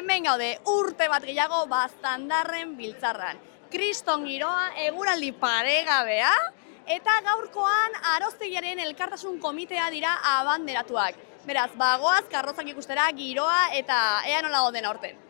hemen gaude urte bat gehiago Baztandarren biltzarran. Kriston giroa, eguraldi paregabea, eta gaurkoan Arostegiaren elkartasun komitea dira abanderatuak. Beraz, bagoaz, karrozak ikustera, giroa eta ea nola gauden aurten.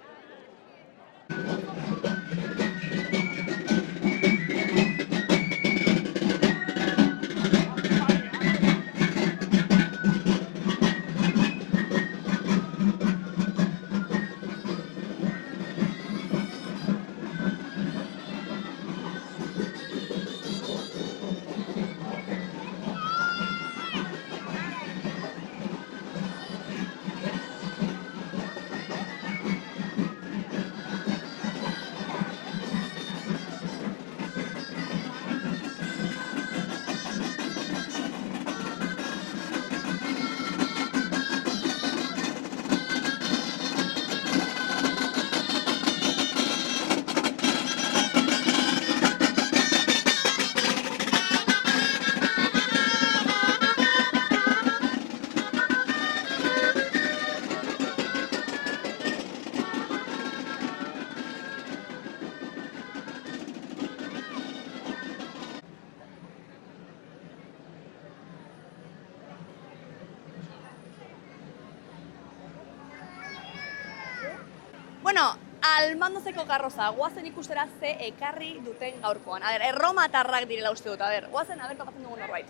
Bueno, almandozeko karroza, guazen ikustera ze ekarri duten gaurkoan. A ber, erromatarrak direla uste dut, a ber, guazen, a ber, topatzen dugun norbait.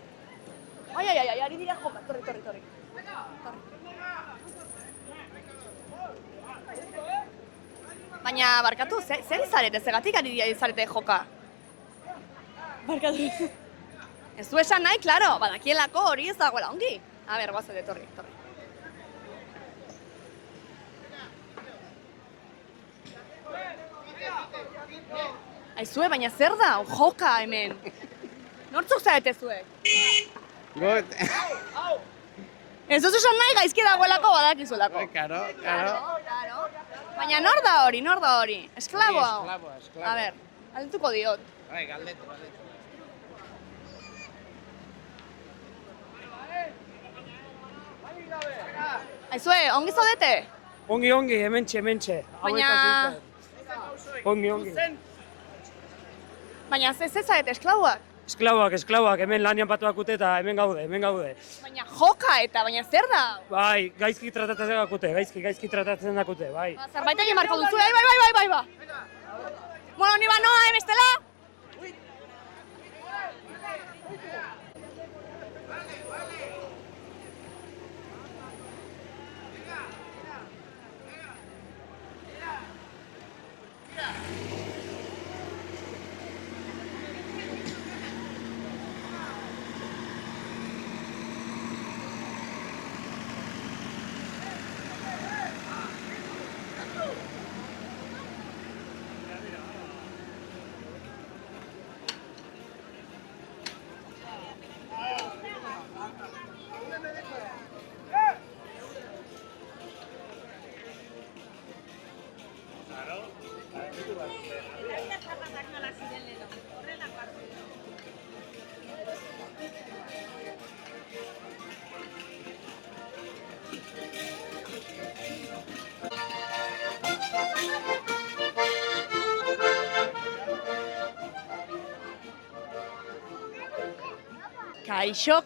Ai, ari dira joka, torri. Baina, barkatu, zer izarete, zegatik ari dira izarete joka? Barkatu. Ez du esan nahi, klaro, badakielako hori ez dagoela ongi. A ber, guazen, torri. Aizue, baina zer da, joka hemen? Nortzuk zarete zuek? Gut. Ez duzu esan nahi gaizki dagoelako badakizuelako. Karo. Baina nor da hori? Esklabo hau? Esklabo. A ber, galdetuko diot. Bai, galdetu. Aizue, ongi zaudete? Ongi, hementxe. Baina... Ongi. Baina ze zarete, esklaboak? Esklauak, hemen lanian patuakute eta hemen gaude. Baina joka eta, baina zer da? Bai, gaizki tratatzen dakute, gaizki tratatzen dakute, bai. Zerbait egin marko duzu, bai. Bueno, ni banoa, bestela?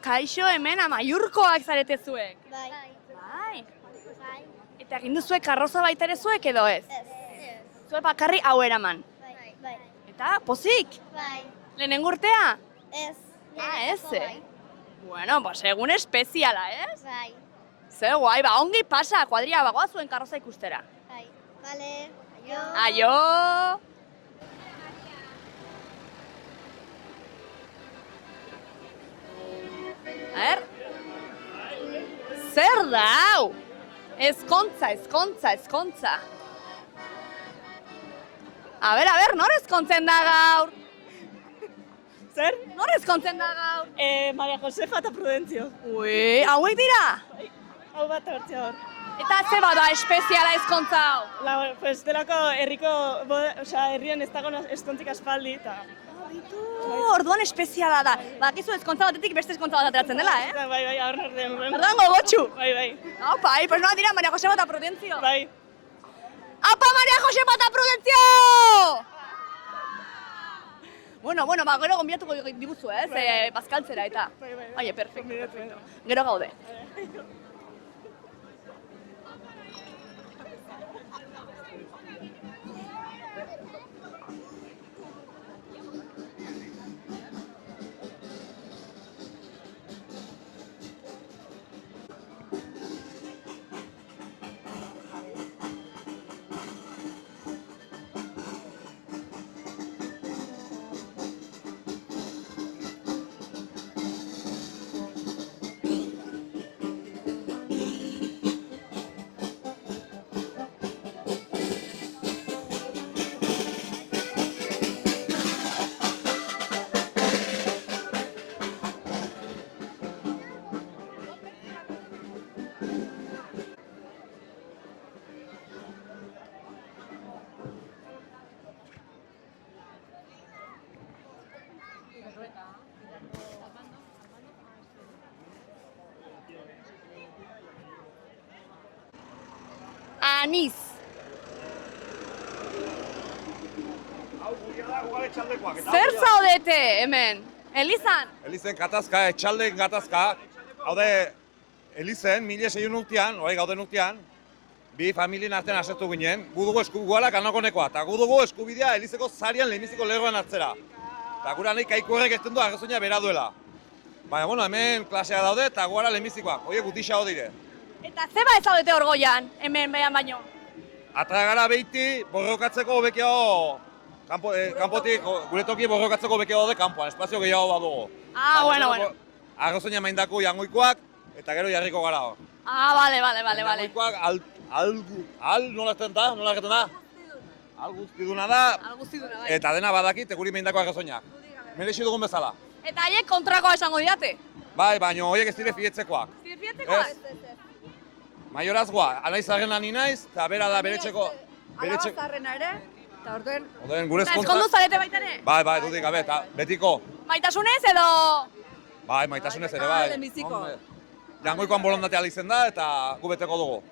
Kaixo, hemen amaiurkoak zarete zuek. Bai. Eta egin duzuek karroza baita ere zuek edo ez? Ez. Zuek bakarri hau eraman. Bai. Eta, pozik? Bai. Lehenengo urtea? Ez. Ez, Bueno, pues egun espeziala, ez? Bai. Ze guai, ongi pasa, kuadria bagoa zuen karroza ikustera. Bai. Vale. Aio! Zer da hau? Ezkontza. A ber, nor ezkontzen da gaur? Zer? Nor ezkontzen da gaur? Maria Josefa eta Prudentzio. Ui, hauek dira? Hau bat hortzea hor. Eta ze bada espeziala ezkontza hau? Pues delako herrian ez dago eskontzik aspaldi eta... Orduan espeziala da. Bakizu ezkontza batetik beste ezkontza bat ateratzen dela, Bai, hor nordean. Orduan gogotxu. Bai. Bai, pues noa dira Maria Joseba eta Prudentzio. Bai. Apa Maria Jose Pata Prudentzio! Bueno, ba, gero gonbidatuko diguzu, bazkaltzera eta. Bai, perfecto. Gero gaude. Aniz. Zer zaudete hemen? Elizan? Elizen gatazka, etxaldeen gatazka. Haude, Elizen, 1600 urtean, hori gauden urtean, bi familien artean asertu ginen, gu dugu eskubiguala kanakonekoa, eta gu dugu eskubidea Elizeko zarian lehenbiziko lerroan hartzera. Eta gura nahi kaiku horrek ezten du arrazoina bera duela. Baina, bueno, hemen klasea daude eta guara lehenbizikoak, horiek gutixago dire. Eta zeba ez zaudete orgoian, hemen behan baino? Atragara behiti, borrokatzeko bekeago, kanpotik, gure toki borrokatzeko bekeago daude kanpoan, espazio gehiago badugu. Bueno. Arrazoina maindako jangoikoak, eta gero jarriko gara hor. Bale. Jangoikoak nola egiten da? Alguztiduna da, Alguztiduna, eta dena badakit, guri maindako arrazoinak. Merexi dugun bezala. Eta haiek kontrakoa esango diate? Bai, baina horiek ez dire fietzekoak. Fietzekoa? Maiorazgoa, anaizarrena ni naiz, eta bera da bere txeko... Alabazarrena ere, eta orduen... Gure Eta ezkontza... ezkondu zarete baita ere? Bai, dudik gabe, eta betiko. Maitasunez edo... Bai, maitasunez ere, bai. Hombre, jangoikoan borondatea izen da, eta gu beteko dugu.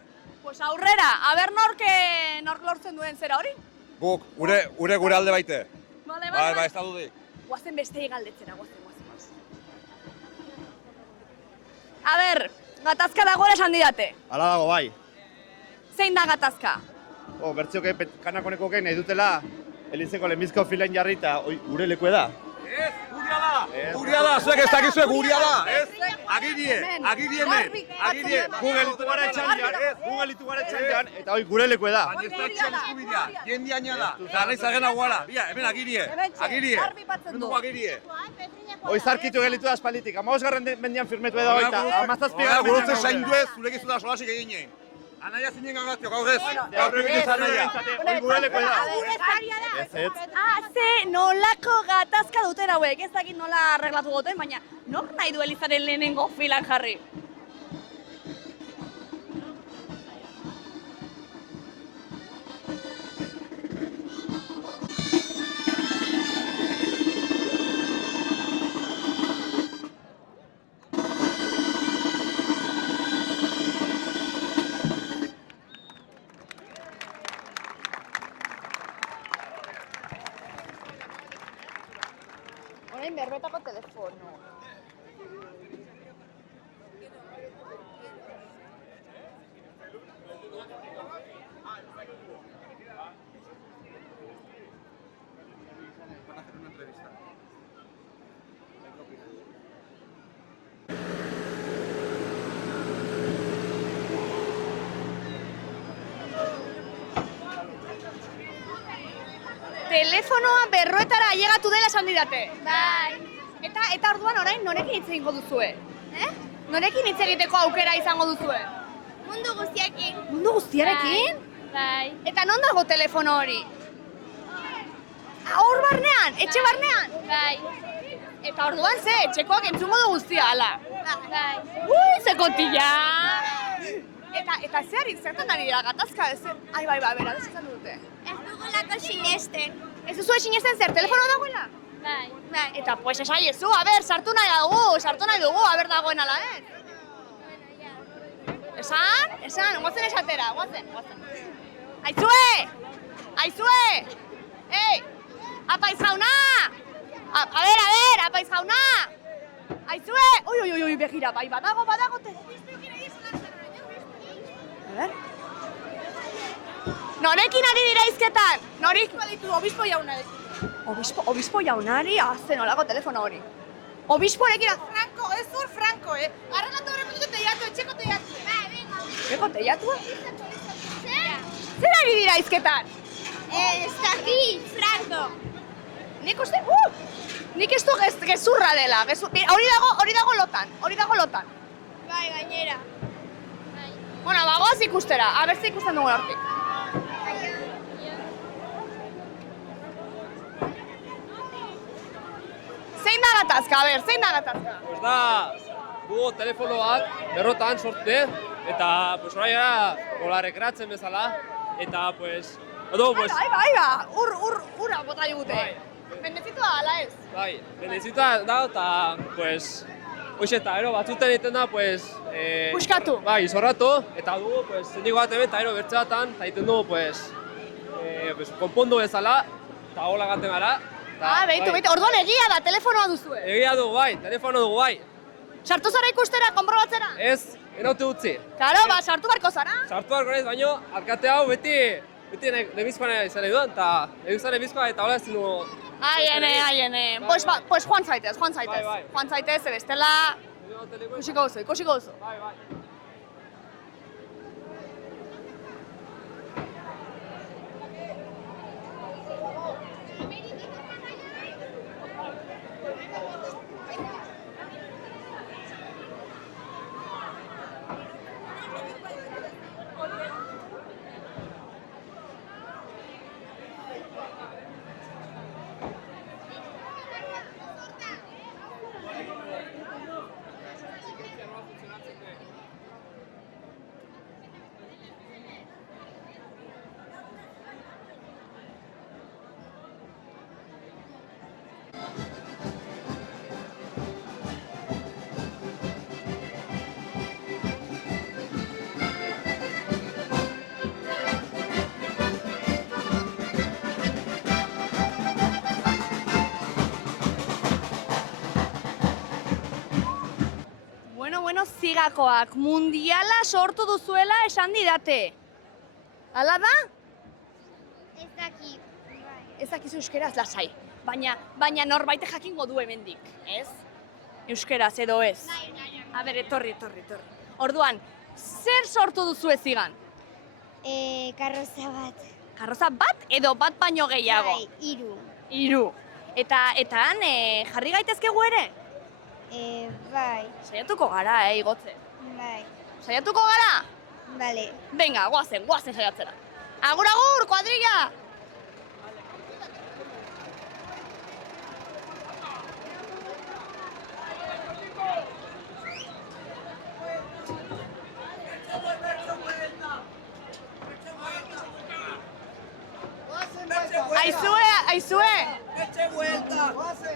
Pues aurrera, aber nork lortzen duen zera hori? Guk, gure alde baite. Bai, ez da dudik. Guazen bestei galdetzera, guazen. Aber, gatazka dagoela esan didate. Hala dago, bai. Zein da gatazka? Bertzioke kanakonekoke nahi dutela Elizeko lehenbizko filen jarri eta gure lekue da. Ez, guria da, zuek ez dakizue guria da, ez? Agirie hemen, Gu gelitu gara etxan eta hoi gure lekue da. baina ez da etxean eskubidea, jendi aina da, eta nahi zagena guara, bia, hemen agirie, hemen dugu agirie. Hoi zarkitu gelitu da espalditik, 15. mendian firmetu edo hoita, 17. Gurutzen zain duez, zurek izu da solasik egin egin. Anaia zinen gagazio, gaur ez, gaur ez anaia. Hoi gure lekue da. Ze nolako gatazka duten hauek, ez dakit nola arreglatu duten, baina nor nahi du Elizaren lehenengo filan jarri? Orain Berroetako telefono. Telefonoa Berroetara ailegatu dela esan didate. Bai. Eta orduan orain norekin hitz egingo duzue? Norekin hitz egiteko aukera izango duzue? Mundu guztiakin. Mundu guztiarekin? Bai. Eta non dago telefono hori? Hor barnean, etxe barnean? Bai. Eta orduan ze, etxekoak entzungo du guztia, ala? Bai. Ze kotilla! Eta zertan ari dira gatazka? Ai, bai, bera, ez izan dute. Ez dugulako sinesten. Ez duzu sinesten zer, telefonoa dagoela? Bai. Eta pues esaiezu, sartu nahi dugu, dagoen ala, Esan, guazen esatera, guazen. Aizue! Aizue! Ei! Apaiz jauna! A ber, apaiz jauna! Aizue! Ui, begira, bai, badago, te. A ber. Norekin ari dira izketan? Norik? Baditu, obispo jaunari. Obispo jaunari? Zen olako telefono hori. Obisporekin... Franco, ez zur Franco, Arrelatu horrepetu teiatu, etxeko teiatu. Eko teiatua? Zer ari dira izketan? Ez daki, Franco. Nik uste... Nik ez du gezurra dela. Hori dago lotan. Bai, gainera. Bueno, bagoaz ikustera. Abertze ikusten dugun hortik. Zein da gatazka, zein da gatazka? Pues da, dugu telefono bat, berrotan sorte, eta pues orain gara rekreatzen bezala, eta pues, Bai, ura bota digute. Bendezitoa, ala ez? bai, bendezita da, eta pues, hoxe eta batzuten egiten da, pues, Puskatu. Bai, izorratu, eta dugu, pues, zendigo bat hemen, eta bertze batan, eta egiten dugu, pues, konpondu bezala, eta hola gaten gara. Behitu, orduan egia da, telefonoa duzue. Egia dugu bai, telefono dugu bai. Sartu zara ikustera, konprobatzera? Ez, enaute utzi. Karo, sartu barko zara? Sartu barko naiz, baino, alkate hau beti nebizkoa izan nahi duen, eta nebizkoa nebizkoa, eta hola ezin dugu. Aiene. Pues joan zaitez. Bai. Joan zaitez, bestela... Ikusiko duzu. Bai. Bueno, zigakoak, mundiala sortu duzuela esan didate. Hala da? Ez daki. Ez dakizu euskeraz lasai. Baina norbait jakingo du hemendik, ez? Euskeraz edo ez. A ber, etorri. Orduan, zer sortu duzu zigan? Karroza bat. Karroza bat edo bat baino gehiago? Bai, 3. 3. Eta han jarri gaitezkegu ere? Bai. Saiatuko gara, igotzen. Bai. Saiatuko gara? Bale. Venga, guazen saiatzera. Agur, kuadrilla!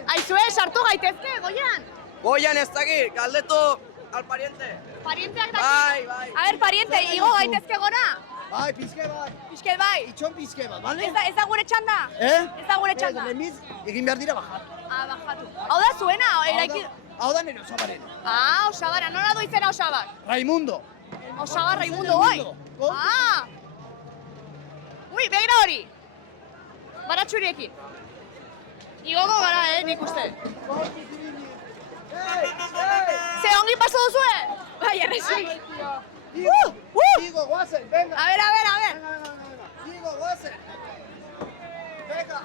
Aizue, sartu gaitezke, Goian? Goian ez dakit, galdetu al pariente. Parienteak daki? Bai. A ber, pariente, igo gaitezke gora? Bai, pizke bat. Pixket bai? Itxon pizke bat, bale? Ez da gure txanda? Ez da gure txanda? Remiz, egin behar dira bajatu. Bajatu. Hau da zuena, eraiki... Hau da nire osabaren. Osabara, nola du izena Osabar? Raimundo. Osabar, Raimundo, bai? Ui, begira hori. Baratxuriekin. Igoko gara, nik uste. Ze ongi paso duzue? Bai, errezik. Digo, guazen, venga. A ver. Digo, guazen. Venga.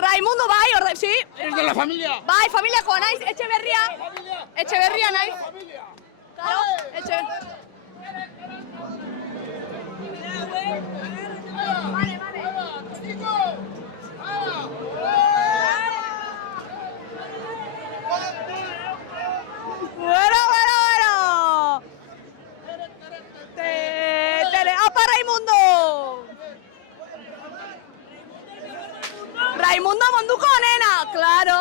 Raimundo, bai, orde, sí. ¿Eres de la familia? Bai, familiakoa naiz, Etxeberria. Etxeberria naiz. Claro, Vale. Bueno. ¡Apa, Raimundo! Raimundo munduko onena, claro.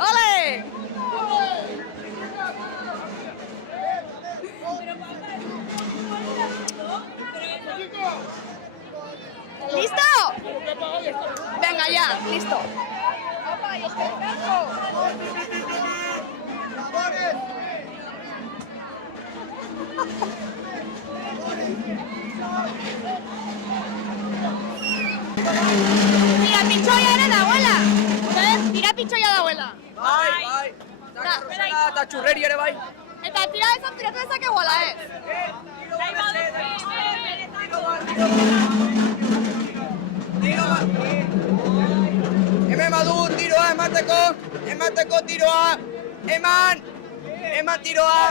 Ole! ¿Listo? Venga ya, listo. Tira pitxoiaren abuela! Tira pitxoia da abuela. Bai. Eta karrozela eta txurreri ere bai. Eta tira ezan tiratu dezake guala, Tiro bat. Hemen badugu tiroa emateko tiroa. Eman tiroa.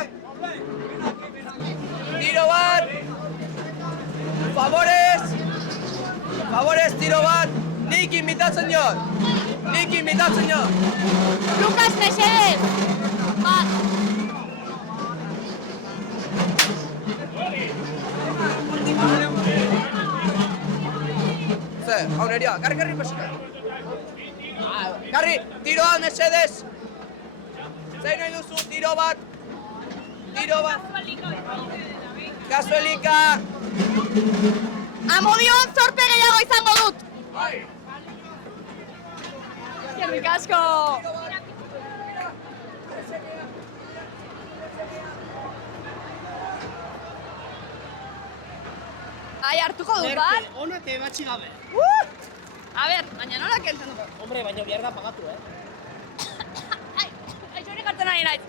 Tiro bat. Favorez tiro bat. Nik invitatzen jot. Lucas, mesedez! Bat. Jauneria, garri pasika. Garri, tiroa mesedez. Zein nahi duzu, tiro bat. Kasuelika. Amodion zorte gehiago izango dut! Eskerrik asko! Ai, hartuko dut bat? Ona te batxi gabe. A ber, baina nola kentzen dugu? Hombre, baina biarda pagatu, Ai, hori jartzen ari naiz.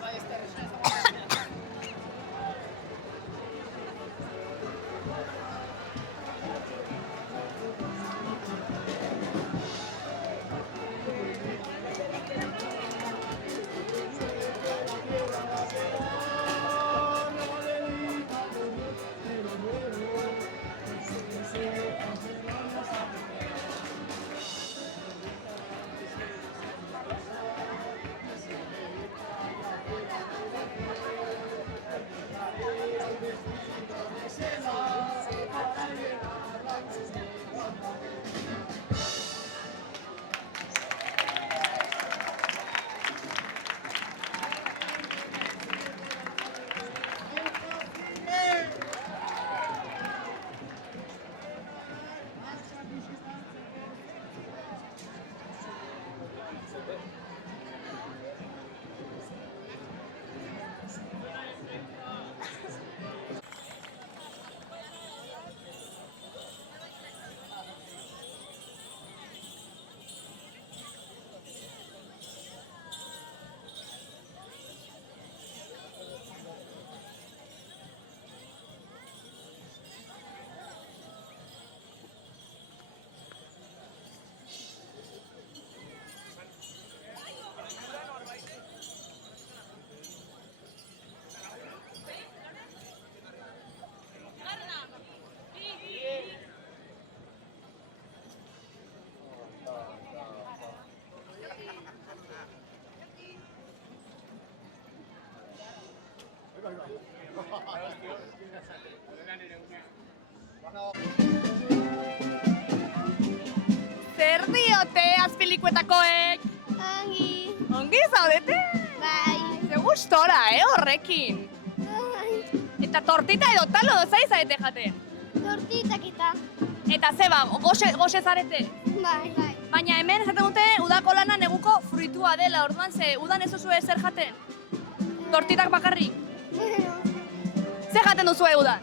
Zer diote azpilikuetakoek? Ongi. Ongi zaudete? Bai. Ze gustora, horrekin. Bai. Eta tortita edo talo dozai zaete jaten. Tortitak eta. Eta zeba, goxe zarete. Bai. Baina hemen esaten dute udako lana neguko fruitua dela, orduan ze udan ez duzu zer jaten? Tortitak bakarrik? Zer jaten duzu udan?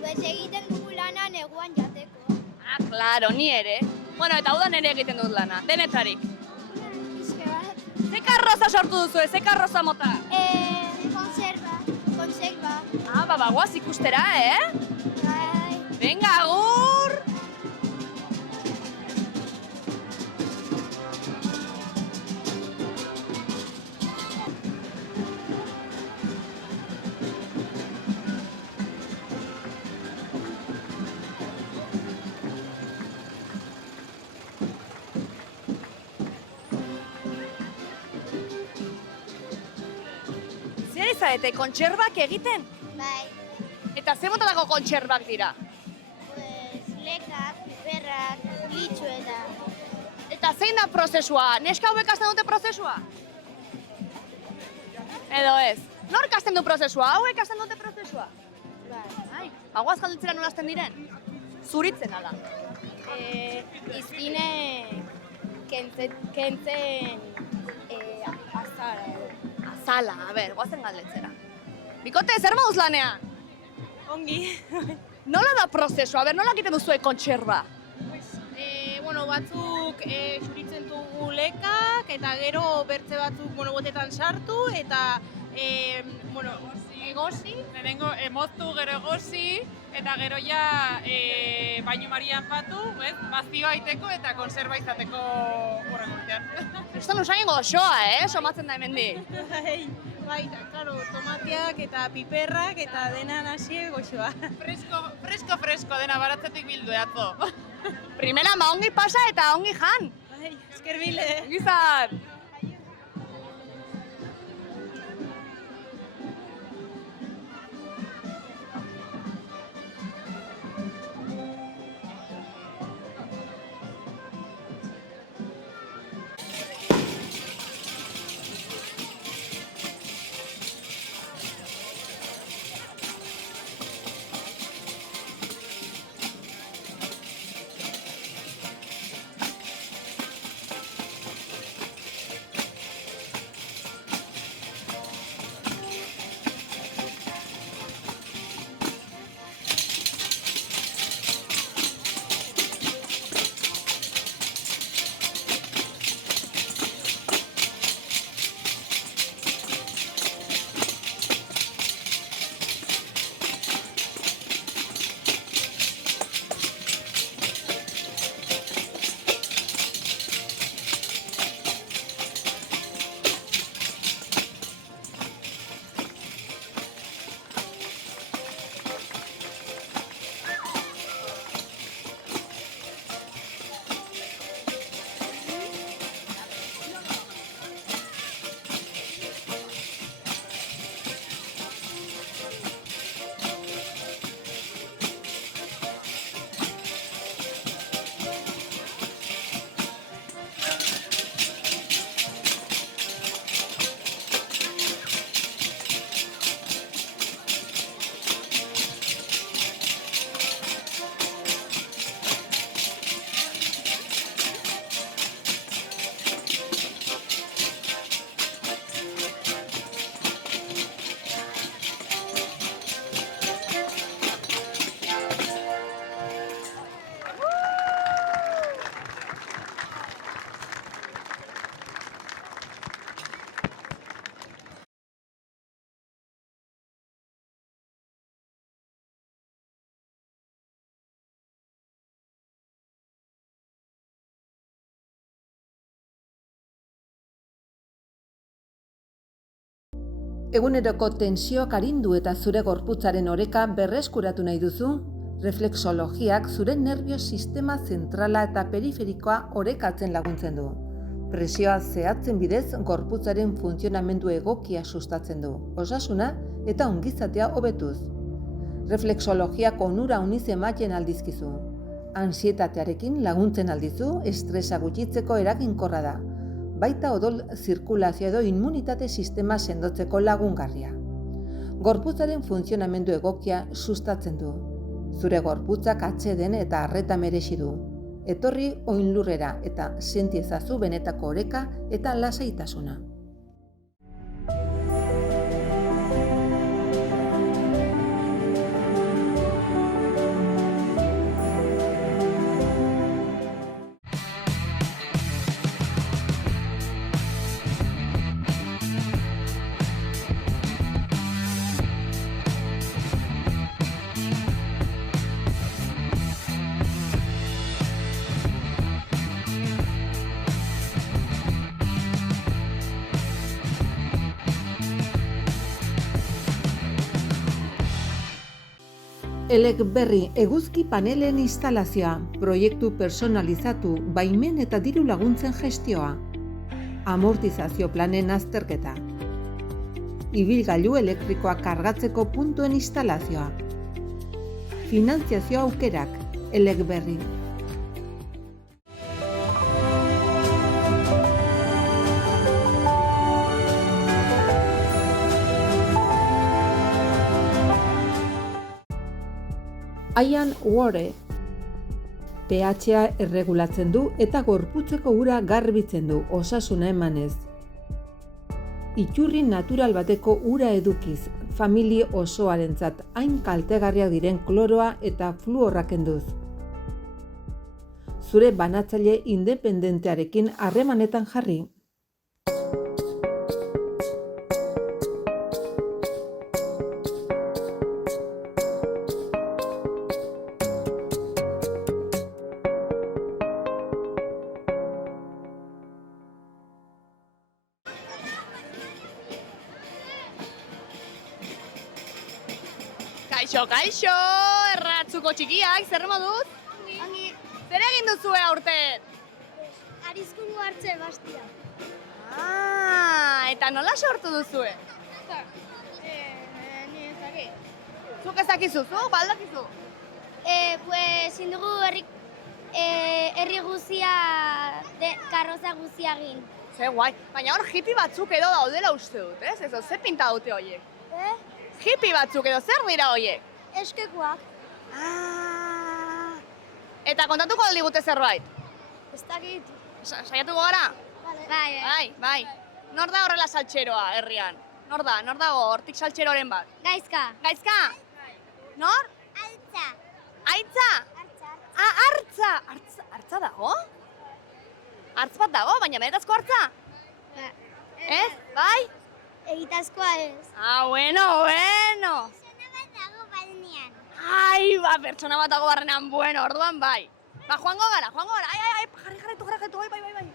Pues egiten dugu lana neguan jateko. Ah, claro, ni ere. Bueno, eta udan ere egiten dut lana, denetarik. Pizke bat. Ze karroza sortu duzu, ze karroza mota? Konserva. Ah, bagoaz ikustera, Bai. Venga, agur! Zer izarete, kontserbak egiten? Bai. Eta ze motatako kontserbak dira? Pues lekak, piperrak, litxu eta. Eta zein da prozesua? Neska hauek hasten dute prozesua? Edo ez? Nork hasten du prozesua? Hauek hasten dute prozesua? Bai. Bagoaz galdetzera nola hasten diren? Zuritzen ala. Izkine kentzen azara edo. Azala, a ber, goazen galdetzera. Bikote, zer moduz lanean? Ongi. Nola da prozesua? A ber, nola egiten duzue kontserba? Batzuk xuritzen dugu lekak, eta gero bertze batzuk botetan sartu, eta egosi. Lehenengo emoztu, gero egosi, eta gero ja bainu marian patu, bazioa aiteko eta konserba izateko horren urtean. Estan usain goxoa, somatzen da hemendik. Bai, eta, klaro, tomateak eta piperrak eta dena nasie goxoa. Fresko dena baratzetik bildu atzo. Primera, ongi pasa eta ongi jan. Bai, eskerbile. Gizan! Eguneroko tensioak arindu eta zure gorputzaren oreka berreskuratu nahi duzu? Reflexologiak zure nerbio sistema zentrala eta periferikoa orekatzen laguntzen du. Presioa zehatzen bidez gorputzaren funtzionamendu egokia sustatzen du, osasuna eta ongizatea hobetuz. Reflexologiak onura uniz ematen aldizkizu. Ansietatearekin laguntzen aldizu, estresa gutxitzeko eraginkorra da. Baita odol zirkulazio edo immunitate sistema sendotzeko lagungarria. Gorputzaren funtzionamendu egokia sustatzen du. Zure gorputzak atseden eta arreta merezi du. Etorri oinlurrera eta senti ezazu benetako oreka eta lasaitasuna. Elegberri eguzki panelen instalazioa, proiektu personalizatu, baimen eta diru laguntzen gestioa. Amortizazio planen azterketa. Ibilgailu elektrikoa kargatzeko puntuen instalazioa. Finantziazio aukerak, Elegberri. Ian Ware pH-a erregulatzen du eta gorputzeko ura garbitzen du, osasuna emanez. Iturri natural bateko ura edukiz, familia osoarentzat hain kaltegarriak diren kloroa eta fluorra kenduz. Zure banatzaile independentearekin harremanetan jarri. Kaixo, erratzuko txikiak, zer moduz? Ongi, Zer egin duzue aurten? arizkungo hartze bastia. Eta nola sortu duzue? Ni ez dakit. Zuk ezakizu, zuk baldakizu? Pues indugu herri guzia, karroza guzia egin. Ze guai, baina hor hippie batzuk edo daudela uste dut, ez? Ezo, ze pinta dute horiek? Hippie batzuk edo zer dira horiek? Eskekoak. Eta kontatuko digute zerbait? Ez dakit. Saiatuko gara? Bai. Bai. Nor da horrela saltxeroa herrian? Nor dago hortik saltxeroren bat? Gaizka. Gaizka? Nor? Altza. Aitza? Hartza! Hartza dago? Hartz bat dago, baina benetazko hartza? Ez? Bai? Egitazkoa ez. Bueno. Zena bat dago balnean. Pertsona bat dago barrenan, bueno, orduan bai. Joango gara. Jarretu, bai.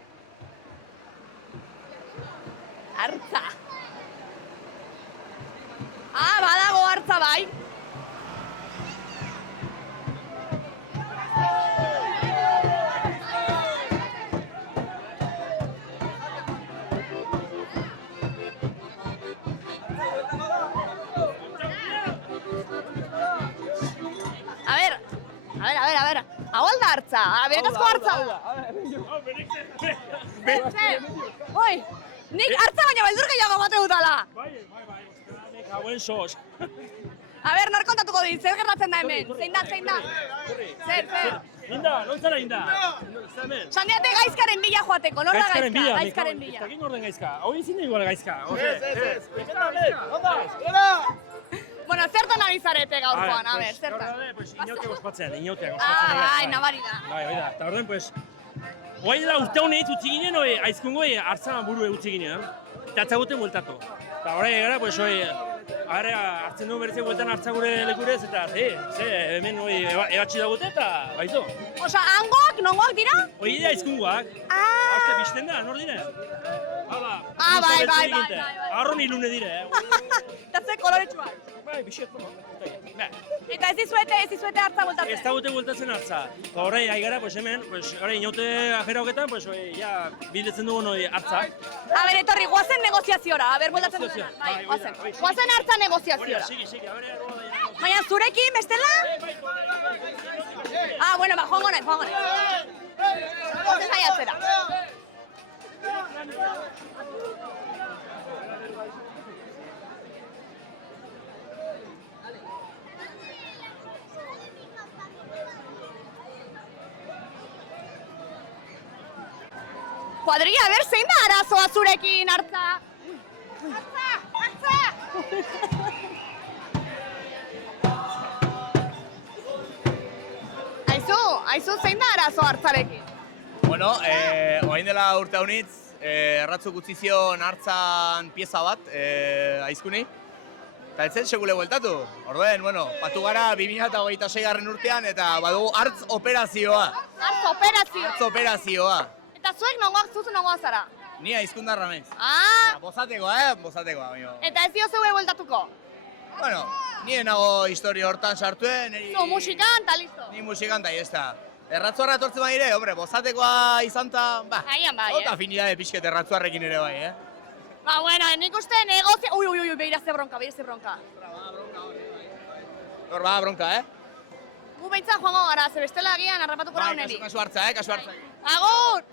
Hartza. Badago hartza bai. A ver. Hau alda hartza, benetazko hartza. Oi, nik hartza baina beldur gehiago mate dutala. Bai, hauen sos. A ber, nor kontatuko dit, zer gertatzen da hemen? Zein da? Zer? Inda, noiz zara inda? Sandiate gaizkaren bila joateko, nor da gaizka? Gaizkaren Ez bila. dakit norden gaizka, hau izin dugu gaizka. Ez. Bueno, zertan ari zarete gaurkoan, a ber, zertan? Pues inauteak ospatzen. Bai, nabari da. Bai, da. Eta orden, pues, Hoi dela urte honeit utzi ginen, aizkungo hartzaman buru utzi ginen, eta atzaguten bueltatu. Eta horre gara, pues, hartzen du bertze bueltan hartzagure lekurez, eta hemen ebatxi dagote eta baizu. Osa, hangoak, nongoak dira? Hoi dira aizkungoak. Hauste bizten da, nor dire? Bai. Arron ilune dire, Eta ze koloretsuak. Bai, bixet, Eta ez dizuete hartza bueltatzen? Ez dagote bueltatzen hartza. Eta horre, gara, hemen, inaute ajera hogetan, ja, biletzen dugun hartza. A ber, etorri, guazen negoziaziora, a ber, bueltatzen dutena. Bai, guazen. Guazen hartza negoziaziora. Sigi, Baina zurekin, bestela? Bueno, joango nahi. Guazen saiatzera. Kuadrilla, a ber, zein da arazoa zurekin, hartza? Hartza! Aizu, zein da arazoa hartzarekin? Bueno, orain dela urte honitz, erratzuk utzi zion hartzan pieza bat, aizkuni. Eta ez zen segule bueltatu. Orduen, patu gara 2026 urtean eta badugu hartz operazioa. Hartz operazioa. Eta zuek zuzu nongoa zara? Ni aizkundarra naiz. Bozatekoa, amigo. Eta ez dio zeue bueltatuko? Bueno, nire nago historia hortan sartuen. Zu musikanta, listo. Ni musikanta, da. Erratzuarra etortzen badire, bozatekoa izan eta, Aian bai, Ota afinidade pixket erratzuarrekin ere bai, Bueno, nik uste negozia... Ui, behira ze bronka. Hor bronka, Gu behintzat joango gara, ze bestela agian harrapatuko nahi neri. Kasu hartza, Agur!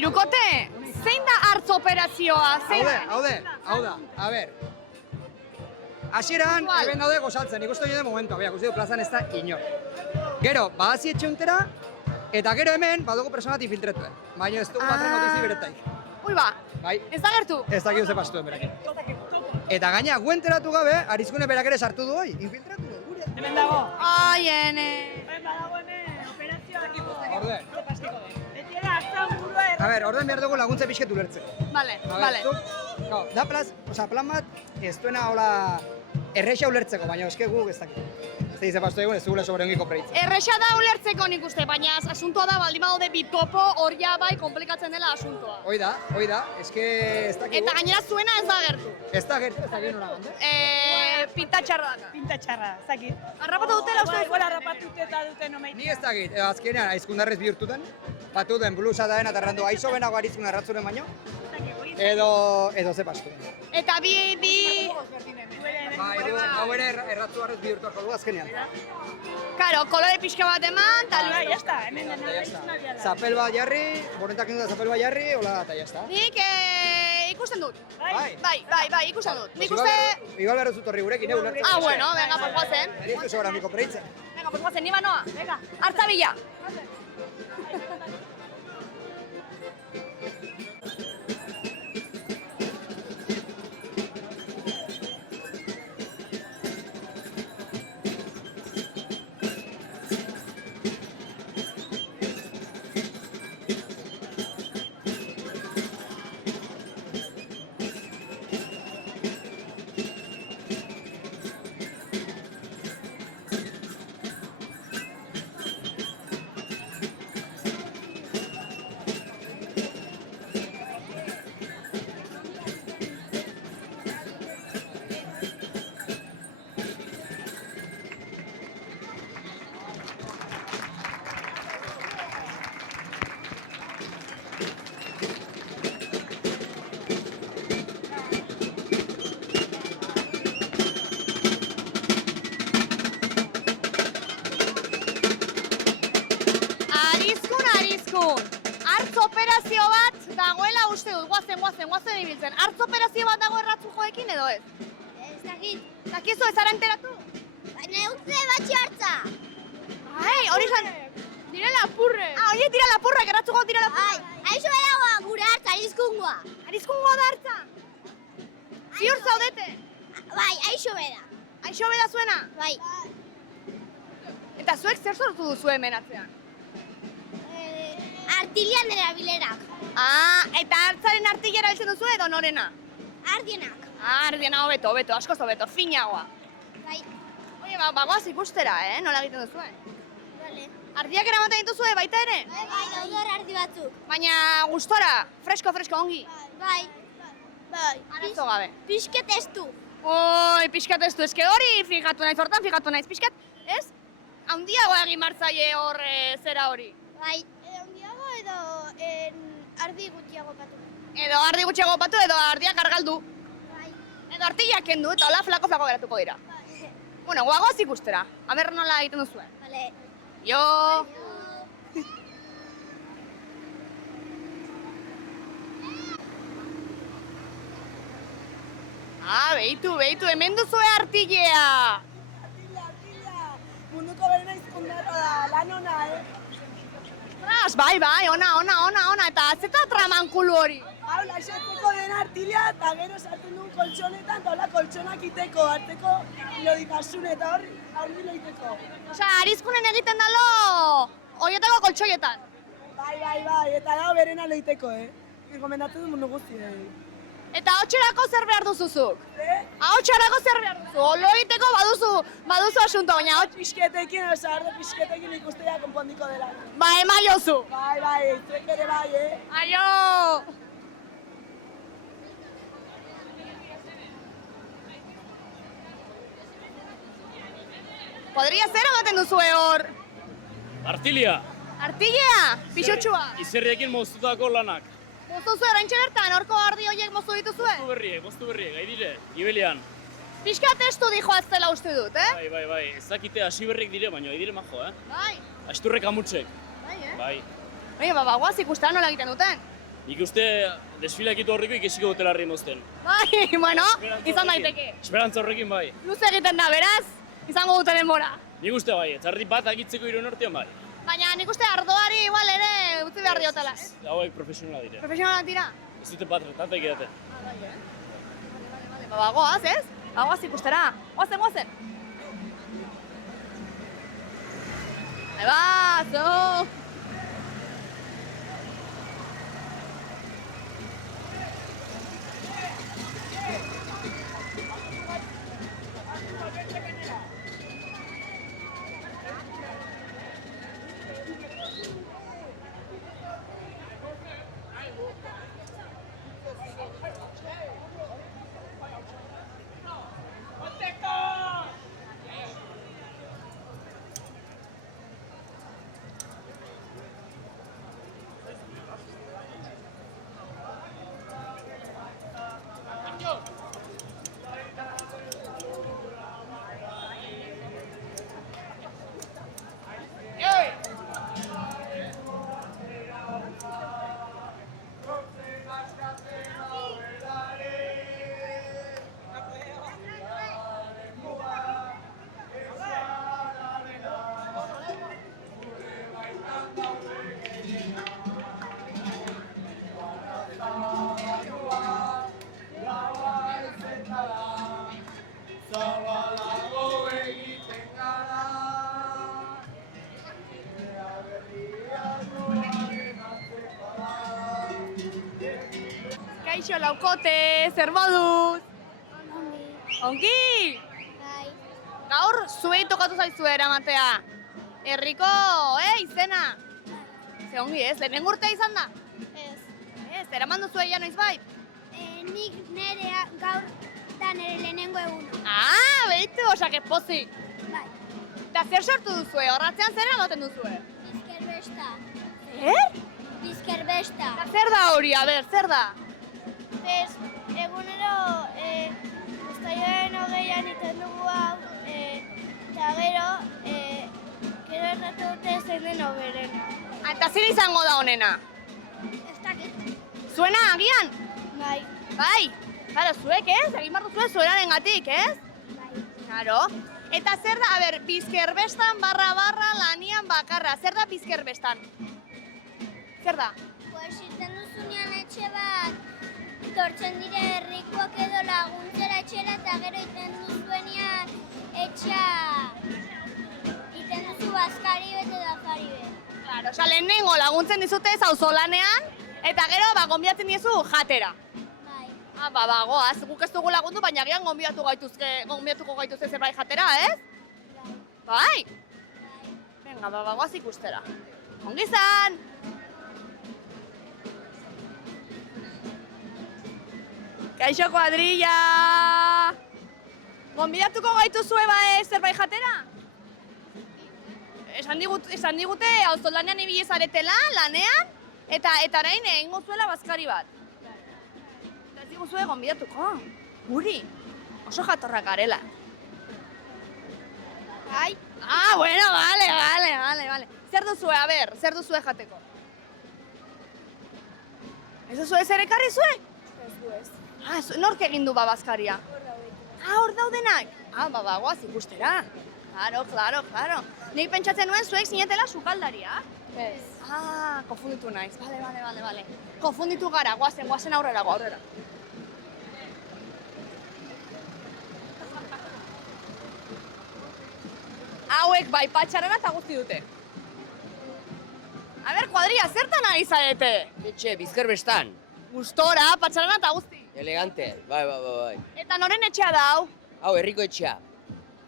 Irukote, zein da hartz operazioa? Hau da, a ber. Hasieran, eben daude gozaltzen, ikustu nire momentua, beha, guzti du plazan ez da inor. Gero, badazi etxeuntera, eta gero hemen, badugu personat infiltretuen. Baina ez dugu batren notizi beretaik. Ui ba, Bai, ez da gertu? ez dakik ze pastuen berak. Eta gaina, guenteratu gabe, Arizkune berak ere sartu du hoi, infiltratu du, gure. Hemen dago. Ai, ene. Badago hemen, operazioa. Orden. Beti ere hartzan burua A ber, orden behar dugu laguntza pixket ulertzeko. Vale, A vale. ber, no, da plan bat, ez duena hola erresa ulertzeko, baina eske guk ez dakit. Ez dize pastu egun, ez dugula sobre ongi konpreitzen. Erresa da ulertzeko nik uste, baina asuntoa da baldin badaude bi topo hor ja bai komplikatzen dela asuntoa. Hoi da, eske ez dakit. Eta gainera zuena ez da gertu. Ez da gertu, ez dakit nola gande. Pinta txarra daka. Pinta txarra, ez dakit. Harrapatu dutela uste? Igual harrapatute eta duten omeit. Ni ez dakit, azkenean aizkundarrez bihurtuten, batu den blusa da dena eta aizo benago arizkun arratzuren baino, edo ze pastu. Eta bi... Bai, hau ere erratzu arrez bihurtu du azkenean. Karo, kolore pixka bat eman, eta Bai, ya está, hemen dena. Zapel bat jarri, bonetak kendu da zapel bat jarri, hola eta jazta. Nik ikusten dut. Bai. Bai, ikusten dut. Nik uste... Igual behar dut horri gurekin, ulertzen. Ah, bueno, venga, pues guazen. Erizu sobra miko preitzen. Venga, pues guazen, nima noa. Venga, hartza bila. Hartz operazio bat dagoela uste dut, guazen ibiltzen. Hartz operazio bat dago erratzu joekin edo ez? Ez dakit. Dakizu ez zara enteratu? Baina utze batxi hartza. Ai, hori zan... Dire lapurre. Ah, horiek dira lapurrak, erratzu joak dira lapurrak. Ai, haixo beragoa gure hartza, arizkungoa. Arizkungoa da hartza? Ziur zaudete? Bai, haixo bera. Aixo beda zuena? Bai. Eta zuek zer sortu duzu hemen atzean? Artilian erabilerak. Ah, eta hartzaren artilera biltzen duzu edo norena? Ardienak. Ardiena hobeto, askoz hobeto, finagoa. Bai. Oie, bagoaz ikustera, nola egiten duzuen? Vale. Ardiak eramaten dituzue baita ere? Bai, daude hor ardi batzuk. Baina gustora, fresko ongi. Bai. Arazo gabe. Pixket estu. Oi, pixkat estu, eske hori fijatu naiz, hortan fijatu naiz, pixkat, ez? Handiago egin martzaile hor zera hori. Bai, handiago edo ardi gutxiago patu. Edo ardi gutxiago patu edo ardiak argaldu. Bai. Edo artillak kendu eta hola flako geratuko dira. Bueno, guagoaz ikustera, aber nola egiten duzuen. Vale. Jo! Ah, behitu, hemen duzue artillea! Artilla, munduko berena izkundata da, lan ona, Tras, bai, ona, eta zeta tramankulu hori? Hau, laxetzeko den artilla, eta gero sartzen duen koltsonetan, eta hola koltsonak iteko, harteko loditasun eta hori loiteko. Osa, arizkunen egiten dalo, horietako koltsoietan. Bai, eta da berena loiteko, Rekomendatzen du mundu guztiei. Eta hotxerako zer behar duzuzuk? Hotxerako zer behar duzu? Olo egiteko baduzu asunto, baina hotx... Pisketekin, oza, arde pisketekin ikustea konpondiko dela. Ba, emaiozu! Bai, zuek ere bai, Aio! Podria zer ematen duzue hor? Artilia! Artilea? Pixotxua? Izerriekin moztutako lanak. Moztu zuen, oraintxe bertan, horko ardi horiek moztu dituzue? Moztu berriek, gai dire, ibelian. Pixka testu dijoaztela uste dut, Bai, ezakite hasi berriek dire, baina dire majo, Bai. Asturrek amutzek. Bai, Bai. Baina, guaz ikustera nola egiten duten. Nik uste desfilakitu horreko ikesiko dutela rimozten. Bai, bueno, izan daiteke. Esperantza horrekin bai. Luze egiten da, beraz, izango dute denbora. Nik uste bai, etzarri bat agitzeko hiru nortean bai. Baina nik uste ardoari igual ere utzi behar diotela. Hauek profesionala dire. Profesionalak dira? Ez dute bat retatek edaten. Ba, goaz, ez? Ba, goaz ikustera. Goazen. Ba, zo! Kaixo laukote, zer moduz? Ongi! Bai. Gaur zuei tokatu zaizue eramatea. Herriko, izena? Ze ongi ez, lehenengo urtea izan da? Ez. Ez, eraman duzu ja noiz bait? Nik nire gaur da nire lehenengo eguna. Ah, behitu, osake pozik. Bai. Eta zer sortu duzue, horratzean zer ematen duzue? Bizkerbesta. Zer? Bizkerbesta. Eta zer da hori, a ber, zer da? Ez, egunero, estaioen hogeian iten dugu hau, eta gero erratu dute zein den hoberena. Eta zer izango da honena? Ez dakit. Zuena, agian? Bai. Bai, claro, zuek ez? Egin behar duzue zuenaren gatik, ez? Bai. Claro. Eta zer da, a ber, bizkerbestan barra lanian bakarra. Zer da bizkerbestan? Zer da? Pues iten duzunean etxe bat, tortzen dire herrikoak edo laguntzera etxera eta gero iten duzuenean etxa iten duzu bazkari bet edo afari bet. Claro, oza, lehenengo laguntzen dizute ez auzolanean, eta gero, gonbidatzen dizu jatera. Bai. Ba, goaz, guk ez dugu lagundu, baina gian gonbidatuko gaituzke zerbait jatera, ez? Bai. Bai? Bai. Venga, goaz ikustera. Ongi izan! Kaixo kuadrilla! Gonbidatuko gaituzue zerbait jatera? Esan digute auzolanean ibili zaretela, lanean, eta orain egingo zuela bazkari bat. Eta ez diguzue gonbidatuko. Guri, oso jatorrak garela. Bai? Ah, bueno, vale. Zer duzue, a ber, zer duzue jateko? Ez duzue zer ekarri zue? Ez du ez. Ah, nork egin du bazkaria? Hor daudenak? Ba, goaz ikustera. Claro. Nik pentsatzen nuen zuek zinetela sukaldaria. Ez. Konfunditu naiz. Bale. Konfunditu gara, goazen aurrera. Hauek bai patxarana eta guzti dute. A ber, kuadrilla, zertan ari zarete? Etxe, bizkerbestan. Gustora, patxarana eta guzti. Elegante, bai. Eta noren etxea da hau? Hau, herriko etxea.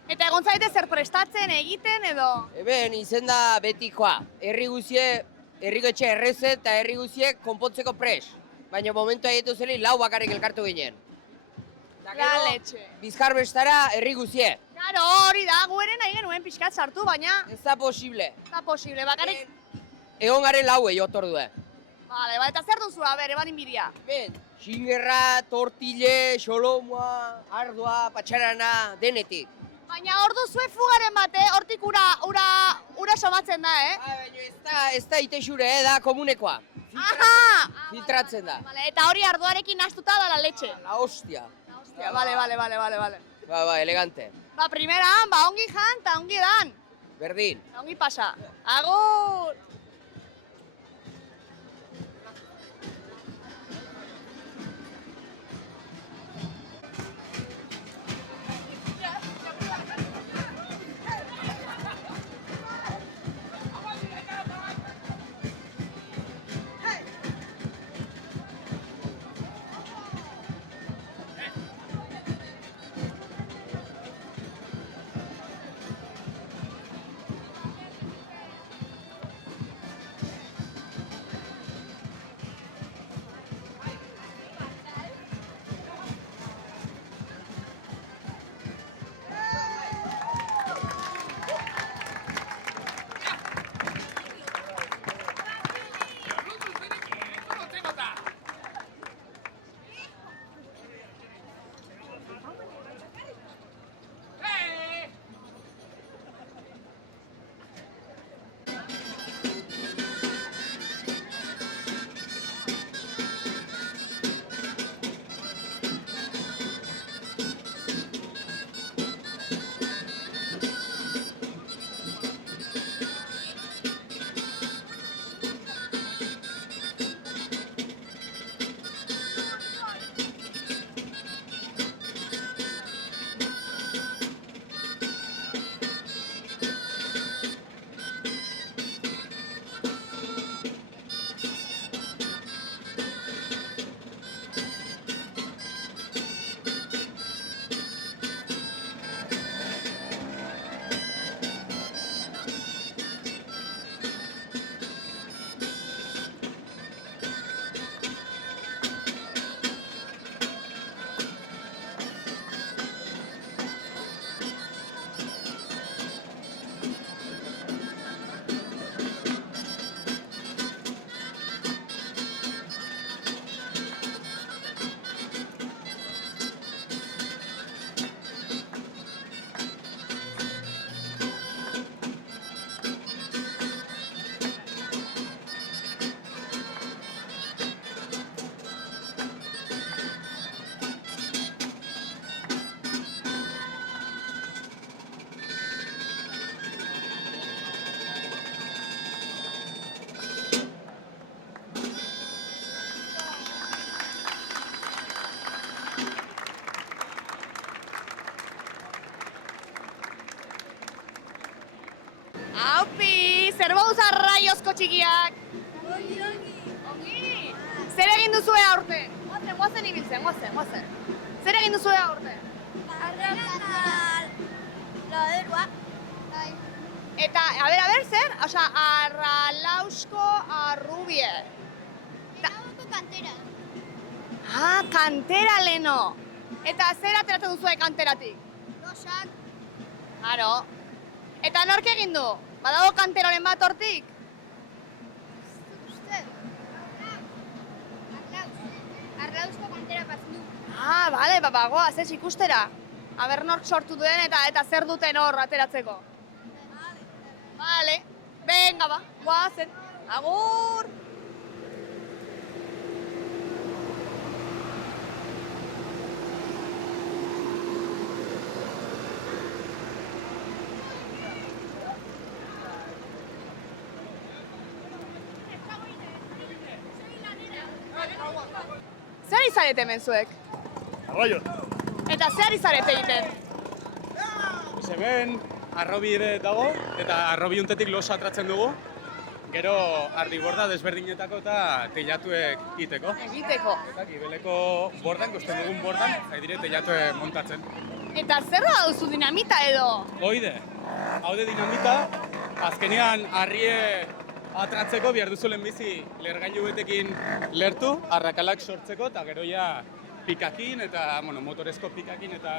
Eta egon zaite zer prestatzen, egiten edo? Eben, izen da betikoa. Herriko etxea errezet eta herri guziek konpontzeko pres. Baina momentua egitu zeli lau bakarrik elkartu ginen. Galetxe. Bizkarbestara herri guziek. Claro, hori da, gu ere nahi genuen pixkat sartu, baina... Ez da posible. Bakarrik... Egon garen lauei otordue. Vale, eta zer duzu, a ber, eban inbidia? Ben, xingerra, tortille, xolomoa, ardoa, patxarana, denetik. Baina hor duzue fugaren bate, hortik ura somatzen da, Baina ez da itexure, da komunekoa. Aha! Filtratzen da. Vale, eta hori ardoarekin nastuta da la leche. La hostia. Hostia, vale. Ba, elegante. Ba, primeran, ba, ongi jan, eta ongi dan. Berdin. Ongi pasa. Agur! Aupi, zer bauz arraiozko txikiak? Ongi. Zer egin duzue aurten? Guazen ibiltzen, guazen. Zer egin duzue aurten? Laderoa. Eta, a ber, zer? Osa, arralausko arrubie. Eraboko kantera. Ah, kantera leno. Eta zer ateratzen duzue kanteratik? Losak. Aro. Eta nork egin du? Badago kanteroren bat hortik? Uste. Arlausko kantera batzen du. Ah, bale, bagoaz, ez ikustera. Aber nork sortu duen eta zer duten hor ateratzeko. Bale, venga ba, guazen. Agur! Zer izarete hemen zuek? Arraio. Eta zer izarete egiten? Hemen arrobide dago eta arrobiuntetik losa atratzen dugu. Gero ardiborda desberdinetako eta teilatuek iteko. Egiteko. Eta gibeleko bordan, ikusten dugun bordan, dire teilatuek montatzen. Eta zer da duzu dinamita edo? Hoide, haude dinamita, azkenean harrie atratzeko behar duzu lehenbizi lehergailu betekin lertu, arrakalak sortzeko eta gero ja pikakin eta motorezko pikakin eta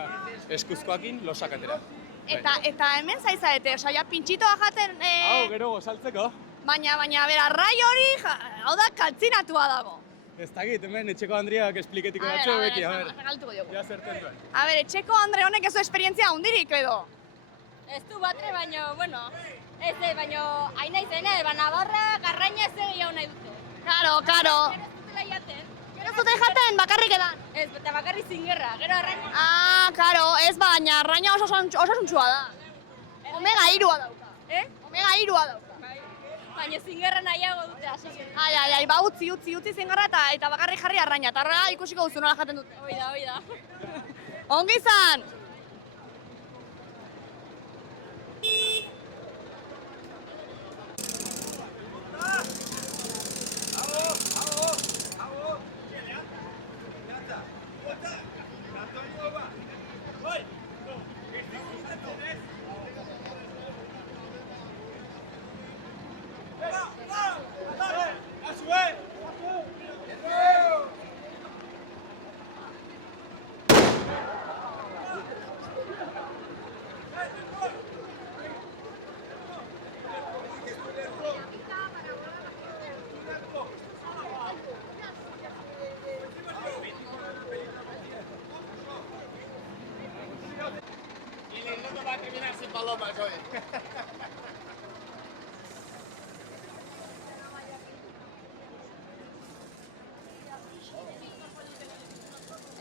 eskuzkoakin losak atera. Eta hemen zaizarete, osea, ja pintxitoa jaten... Hau, gero gozaltzeko. Baina, bera, arrai hori, hau da kaltzinatua dago. Ez dakit, hemen etxeko Andriak espliketiko batzu beki, a ber. Ja zerten duen. A ber, etxeko Andre honek ez du esperientzia hundirik edo? Ez du batre, baina, bueno, ez, baina, haina izena, Navarra, Garraina ez gehiago nahi dute. Karo. Gero zuten jaten, bakarrik edan. Ez, eta bakarrik zingerra, gero arraina. Ah, karo, ez baina arraina osasuntsua da. Omega 3 dauka. Omega 3 dauka. Baina zingerra nahiago dute hasi. Ai, ba utzi zingarra eta bakarrik jarri arraina. Eta arraina ikusiko duzu nola jaten dute. Hoi da. Ongi izan!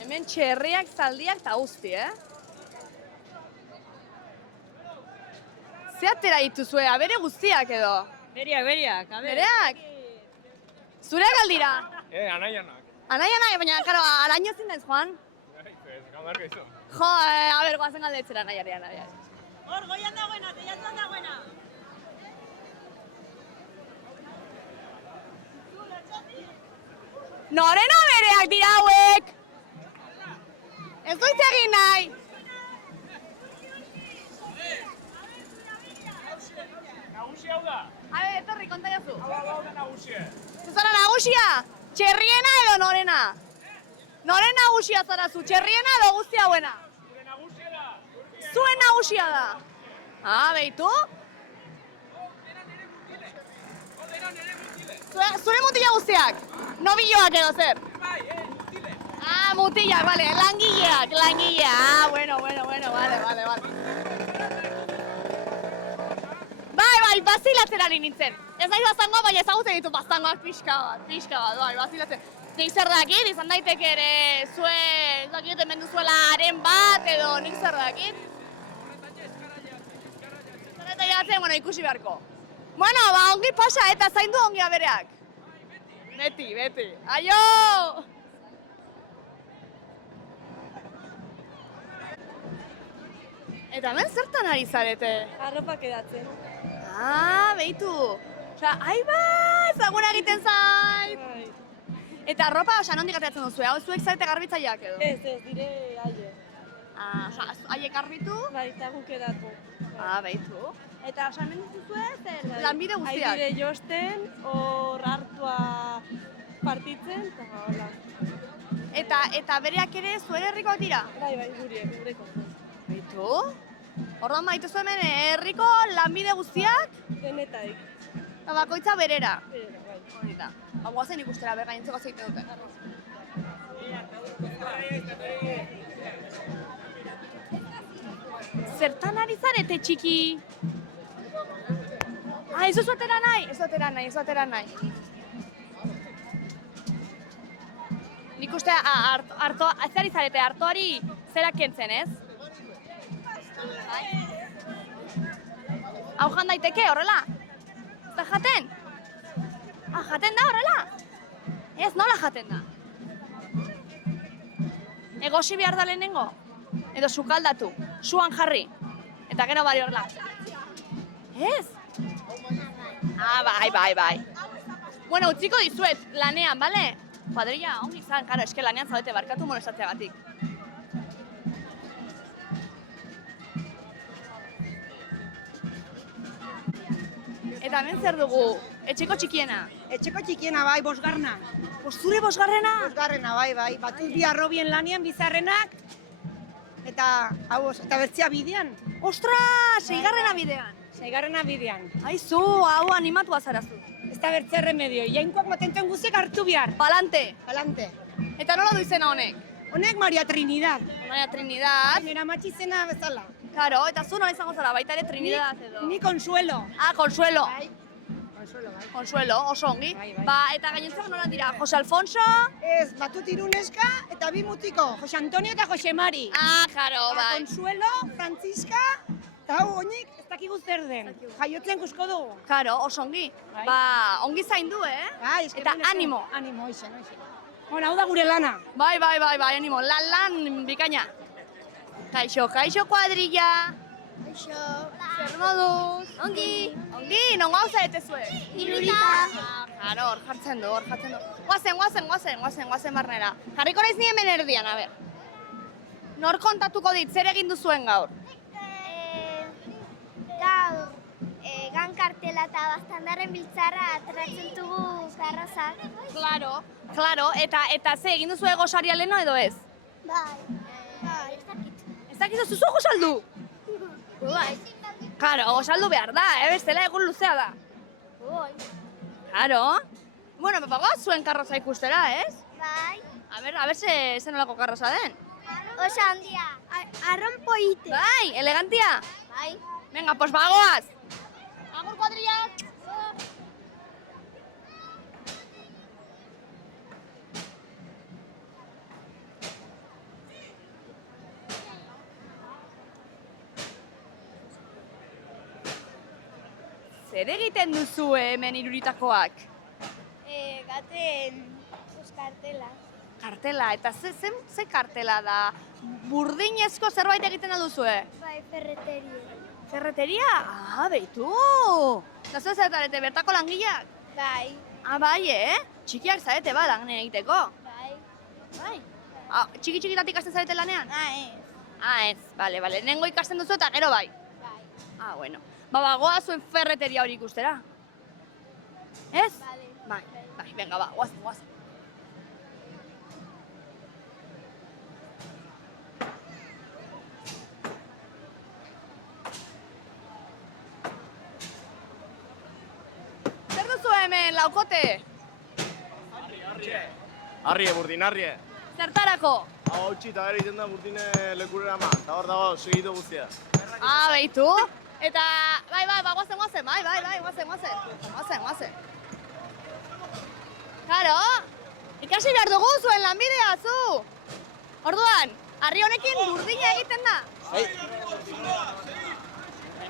Hemen txerriak, zaldiak eta guzti, Ze atera dituzue, abere guztiak edo? Beriak, Bereak? Zureak aldira? Anaianak. Anaianak, baina, karo, araño ezin daiz, Juan? Gamarka izo. Jo, a ber, goazen galdetzera anaiari. Hor, goian dagoena, teiatuan dagoena. Norena bereak dira hauek! Ez du hitz egin nahi! Nagusia hau da? Habe, etorri, konta jazu. Hau da nagusia. Zara nagusia? Txerriena edo norena? Noren nagusia zara zu, txerriena edo guzti hauena? Zure nagusia da. Zuen nagusia da. Behitu? Zure mutila guztiak? Nobilloak edo zer? Mutilak, bale, langileak. Bueno, bale. Bai, bazilatzen ari nintzen. Ez nahi bazangoa, baina ezagutzen ditu bazangoak pixka bat, bai, bazilatzen. Nik zer dakit, izan daiteke ere zue, ez dakit hemen duzuela haren bat, edo nik zer dakit. Zareta jatzen, bueno, ikusi beharko. Bueno, ongi pasa eta zaindu ongi abereak. Beti. Aio! Eta hemen zertan ari zarete? Arropak edatzen. Behitu. Osea, zaguna egiten zait. Eta arropa, nondik ateratzen duzu, hau zuek zarete garbitzaileak edo? Ez, dire aie. Haiek garbitu? Bai, eta guk edatu. Behitu. Eta hemen dituzue, zer? Lanbide guztiak. Aire josten, hor hartua partitzen, eta hola. Eta bereak ere zuen herrikoak dira? Bai, gureko. Behitu? Orduan baituzu hemen herriko lanbide guztiak? Denetaik. Eta bakoitza berera? Berera, bai. Hori da. Guazen ikustera, gainentzeko zeite dute. Zertan ari zarete txiki? Ez duzu atera nahi? Ez atera nahi. Nik uste, ez ari zarete, hartoari zera kentzen, ez? Hau jan daiteke, horrela? Ez da jaten? Jaten da, horrela? Ez, nola jaten da? Egosi behar da lehenengo? Edo sukaldatu, suan jarri. Eta gero bari horrela. Ez? Bai. Bueno, utziko dizuet lanean, bale? Kuadrilla, ongi izan, karo, eske lanean zaudete barkatu molestatzeagatik. Eta hemen zer dugu, etxeko txikiena? Etxeko txikiena, bai, bosgarna. Zure bosgarrena? Bosgarrena, bai. Batuz bi arrobien lanian, bizarrenak. Eta, eta bertzea bidean. Ostras, seigarrena bidean. Seigarrena bidean. Aizu, hau animatua zarazu. Ez da bertzea remedio, jainkoak matenten guztiak hartu behar. Palante. Eta nola du izena honek? Honek Maria Trinidad. Maria Trinidad. Nera matxi izena bezala. Karo, eta zu nola izango zara, baita ere Trinidad edo? Ni Consuelo. Consuelo. Consuelo, oso ongi. Ba, eta gainontzak nola dira, Jose Alfonso? Ez, batut iruneska eta bi mutiko, Jose Antonio eta Jose Mari. Ah, jaro, bai. Consuelo, Francisca, eta hau oinik ez dakigu zer den. Jaiotzen kusko dugu. Karo, oso ongi. Ba, ongi zaindu, Bai, Eta animo. Animo, hoxe. Bueno, hau da gure lana. Bai, animo. Lan bikaina. Kaixo kuadrilla. Kaixo. Zer moduz? Ongi, non gauza etezue? Irurita. Jaro, hor jartzen du. Guazen barnera. Jarriko naiz ni hemen erdian, a ber. Nor kontatuko dit, zer egin duzuen gaur? Gaur, gan kartela eta Baztandarren biltzarra atratzen dugu karrozak. Claro, eta ze egin duzue gosaria leno edo ez? Bai. Ez dakit ez duzu gosaldu? Bai. Claro, gosaldu behar da, bestela egun luzea da. Bai. Claro. Bueno, bagoaz zuen karroza ikustera, ez? Bai. A ber, ze nolako karroza den. Oso handia. Arron poite. Bai, elegantia. Bai. Venga, pues bagoaz. Agur kuadrilla. Zer egiten duzu hemen Iruritakoak? Gaten kartela. Kartela, eta ze kartela da? Burdinezko zerbait egiten alduzue? Bai, ferreteria. Ferreteria? Ah, beitu! Eta zer zertarete, bertako langileak? Bai. Ah, bai, Txikiak zarete ba, lan egiteko? Bai. Ah, txiki-txikitatik ikasten zarete lanean? Ez. Ah, ez, bale. Nengo ikasten duzu eta gero bai? Bai. Ah, bueno. Bagoa zuen ferreteria hori ikustera. Ez? Bale. Bai, venga, ba, guazen. Zer duzu hemen, laukote? Arrie, burdin, arrie. Zertarako? Hau hautsi eta gero egiten da burdine lekurera ma. Eta hor dago, segitu guztia. Ah, beitu. Eta, bai, guazen, guazen. Karo, ikasi behar dugu zuen lanbidea, zu. Orduan, harri honekin burdina egiten da.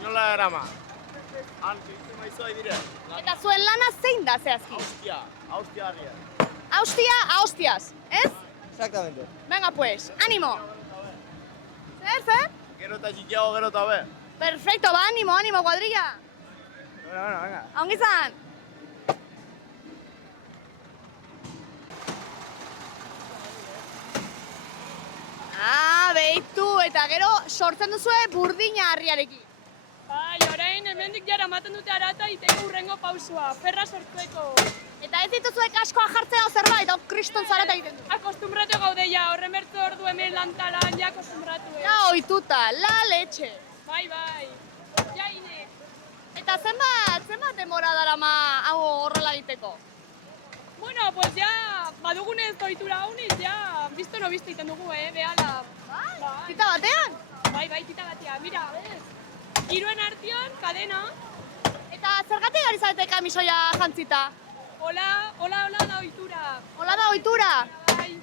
Nola erama. Han, segitzen maizu ari dire. Eta zuen lana zein da, zehazki? Haustia arria. Haustia, haustiaz, ez? Exactamente. Venga, pues, ánimo. Zer? Gero eta txikiago, gero eta be. Perfecto, ba, ánimo, cuadrilla. Bueno, venga. Ongi zan. Ah, beitu, eta gero sortzen duzue burdina harriarekin. Bai, orain hemendik jara ematen dute arata iteko urrengo pausua, ferra sortzeko. Eta ez dituzuek askoa jartzea zerbait, hau kriston zareta egiten du. Akostumbratu gaude ja, horren bertu ordu hemen lantalan, ja akostumbratu. Ja, ohituta, la leche. Bai, ja ine. Eta zenbat demora darama hau horrela egiteko? Bueno, pues ja, badugunez ohitura hauniz, ja, bisto no bisto egiten dugu, behala. Bai? Tita batean? Bai, tita batean, mira, bez. Hiruen artean, kadena. Eta zergatik ari zarete kamisoia jantzita? Hola da ohitura. Hola da ohitura? Bai.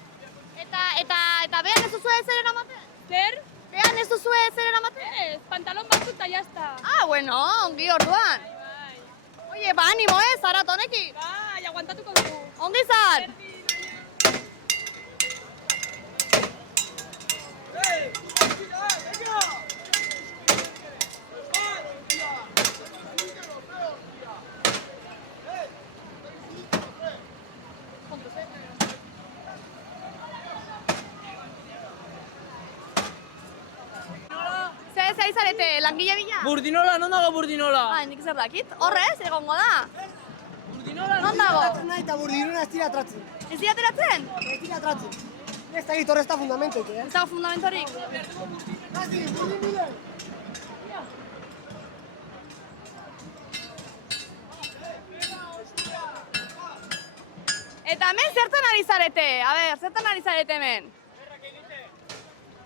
Eta behan ez duzue zer eramaten? Zer? Behan ez duzue zer eramaten? Ez, pantalon batzuk eta jazta. Ah, bueno, ongi orduan. Bai. Oye, ba, animo, zarat honekin. Bai, aguantatuko dugu. Ongi zan. Zer izarete, langile bila? Burdinola, non dago burdinola? Nik zer dakit, horrez, egongo da. Burdinola, non dago? Nahi eta burdinona ez dira atratzen. Ez dira ateratzen? Ez dira atratzen. Ez da egit horrezta fundamentoik, Ez dago fundamentorik? Eta hemen zertan ari zarete? A ber, zertan ari zarete hemen?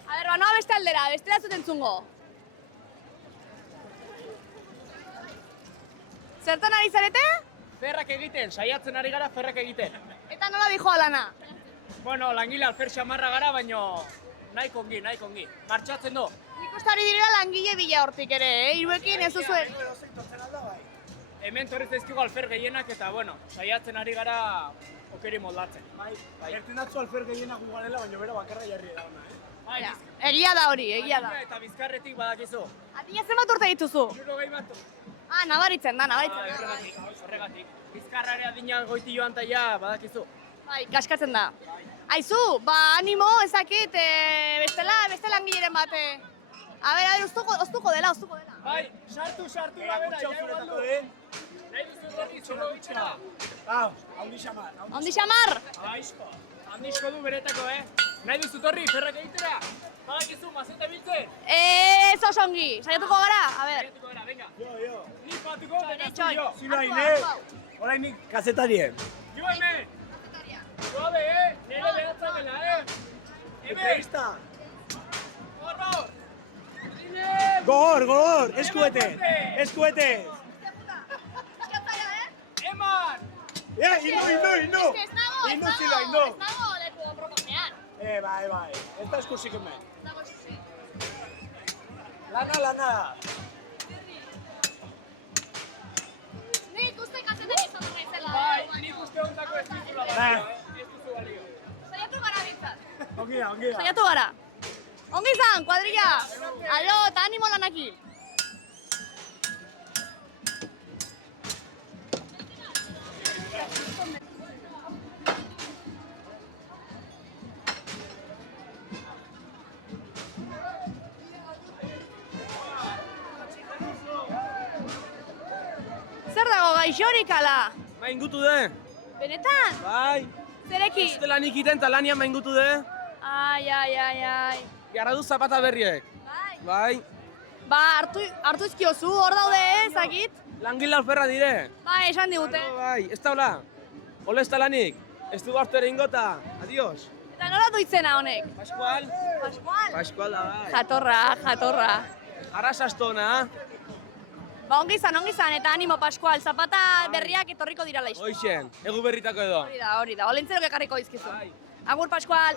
A ber, noa beste aldera, bestela zuten zungo. Zertan ari zarete? Ferrak egiten, saiatzen ari gara ferrak egiten. Eta nola dijoa lana? Bueno, langile alfer xamarra gara, baino nahiko ongi. Martxatzen du. Nik uste ari direla langile bila hortik ere, hiruekin ez duzu Hemen torriz ezkigu alfer gehienak eta, bueno, saiatzen ari gara okeri moldatzen. Gertzen datzu alfer gehienak gugarela, baina bera bakarra jarri da ona, Egia da hori, egia da. Eta bizkarretik badakizu. Atina zenbat urte dituzu? 60 Ah, nabaritzen da. Horregatik. Bizkarra ere adina goiti joan taia badakizu. Bai, kaskatzen da. Aizu, animo, ezakit, beste langileren bate. A ber, oztuko dela. Bai, sartu da bera, igualdu. Nahi duzu berri txolo bitxera. Haundi xamar. Ondi xamar? Aizko. Handizko du beretako, Nahi duzu torri, ferrak egitera. Badakizu, mazeta biltzen. Ez oso ongi, saiatuko gara, a ber. Saiatuko gara, venga. Jo. Ni patuko, eta Txoi. jo. Zila ine, orain nik kazetarien. Jo hemen. Joabe, nire behatzamela, Entrevista. Horror. Gogor, eskuete. Eman. Indo. Ez nago leku proponean. Bai. Ez da eskusik hemen. Lana. Nik uste kazetan izan naizela. Bai, nik uste ondako ez duzula balio, ez duzu balio. Saiatu gara bintzat. Ongi da. Saiatu gara. Ongi izan, kuadrilla. Alo, eta animo lanaki. Zer dago gaixorik ala? Maingutu de. Benetan? Bai. Zereki? Ez dela nik iten talanian maingutu de. Ai. Jarra du zapata berriek. Bai. Ba, hartu izkiozu, hor daude, ezakit? Langile alferra dire. Bai, esan digute. Bai, ez daula. Hola ez talanik. Ez du hartu ere ingota. Adios. Eta nola du izena honek? Pascual. Pascual? Da, bai. Jatorra. Arrasastona. Ba, ongi izan, eta animo Pascual, zapata berriak etorriko dira laizko. Hoixen, egu berritako edo. Hori da, olentzerok ekarriko dizkizu. Agur, Pascual.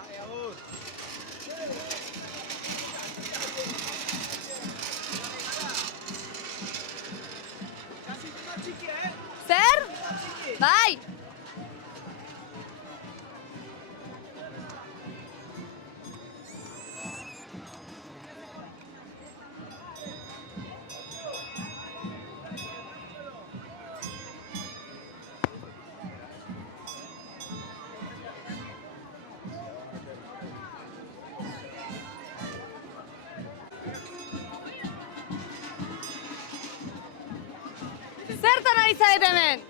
Zer? Bai. Zertan ari zaret hemen?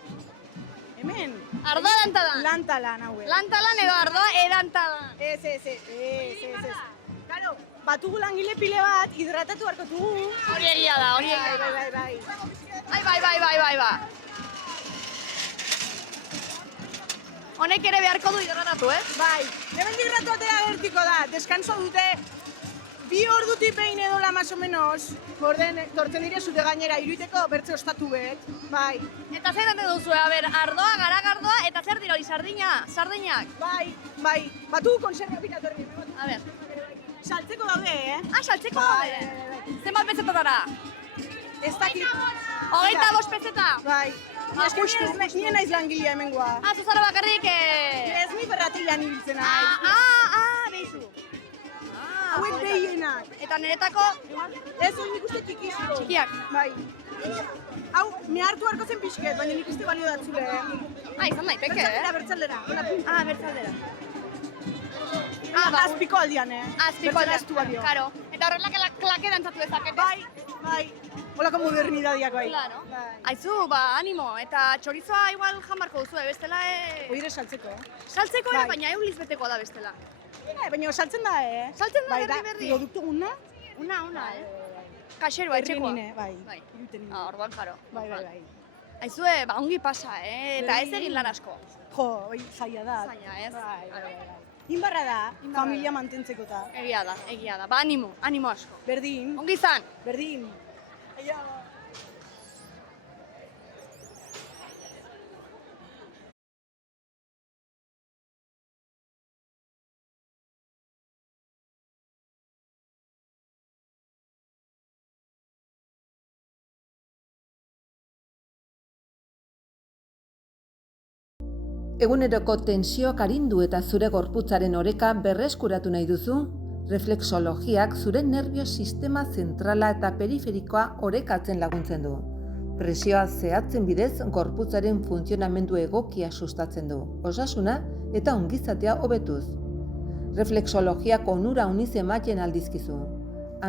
Hemen? Ardoa lantalan? Lantalan, haue. Lantalan edo ardoa edantalan? Ez. Claro, batugu langile pile bat, hidratatu harko dugu. Hori egia da. Bai. Honek ere beharko du hidratatu, Bai, hemen hidratatea gertiko da, deskanso dute 2 ordutik behin edola, más o menos, borden, tortzen dire zute gainera, iruiteko bertze ostatu bet, bai. Eta zer dante duzu, ardoa, garagardoa, eta zer dira hori, sardinak? Bai, batugu konserva pikatorri. A ber. Saltzeko daude, Ah, saltzeko daude? Zenbat pezetatara? Ez dakit. 25 pezeta? Bai. Nire naiz langilea hemengoa. Ah, zuzara bakarrik... Ez ni ferratilan ibiltzen naiz. Behizu. Hauek behienak. Eta niretako? Ez, hori nik uste txikizko. Txikiak? Bai. Hau, me hartu harko zen pixket, baina nik uste balio datzule, Izan daiteke, Bertzaldera. Bertzaldera. Azpiko aldian, Azpiko aldian, karo. Eta horrela klake dantzatu dezakete? Bai. Holako modernidadiak bai. Claro. Aizu, animo, eta txorizoa igual jamarko duzu, bestela... Oire saltzeko. Saltzeko ere, baina euliz beteko da bestela. Baina saltzen da, Saltzen da berri. Produktu guna? Una, Kaxeroa, etxekoa. Bai. Orduan jaro. Bai. Aizu, ongi pasa, eta ez egin lan asko. Jo, zaila da. Zaila, ez? Bai. Inbarra da, familia mantentzeko da. Egia da. Ba, animo asko. Berdin. Ongi izan. Berdin. Eguneroko tensioak arindu eta zure gorputzaren oreka berreskuratu nahi duzu? Reflexologiak zure nerbio sistema zentrala eta periferikoa orekatzen laguntzen du. Presioa zehatzen bidez gorputzaren funtzionamendu egokia sustatzen du, osasuna eta ongizatea hobetuz. Reflexologiak onura uniz ematen aldizkizu.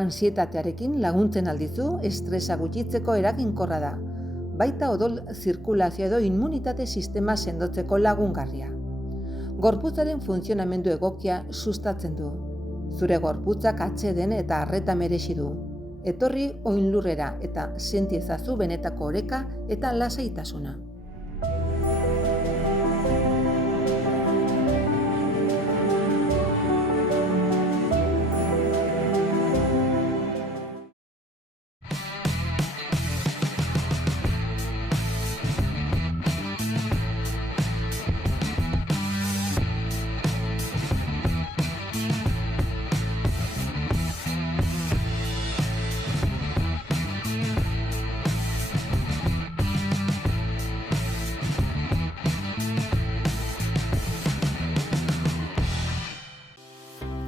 Ansietatearekin laguntzen aldizu, estresa gutxitzeko eraginkorra da. Baita odol zirkulazio edo immunitate sistema sendotzeko lagungarria. Gorputzaren funtzionamendu egokia sustatzen du. Zure gorputzak atseden eta arreta merezi du. Etorri oinlurrera eta senti ezazu benetako oreka eta lasaitasuna.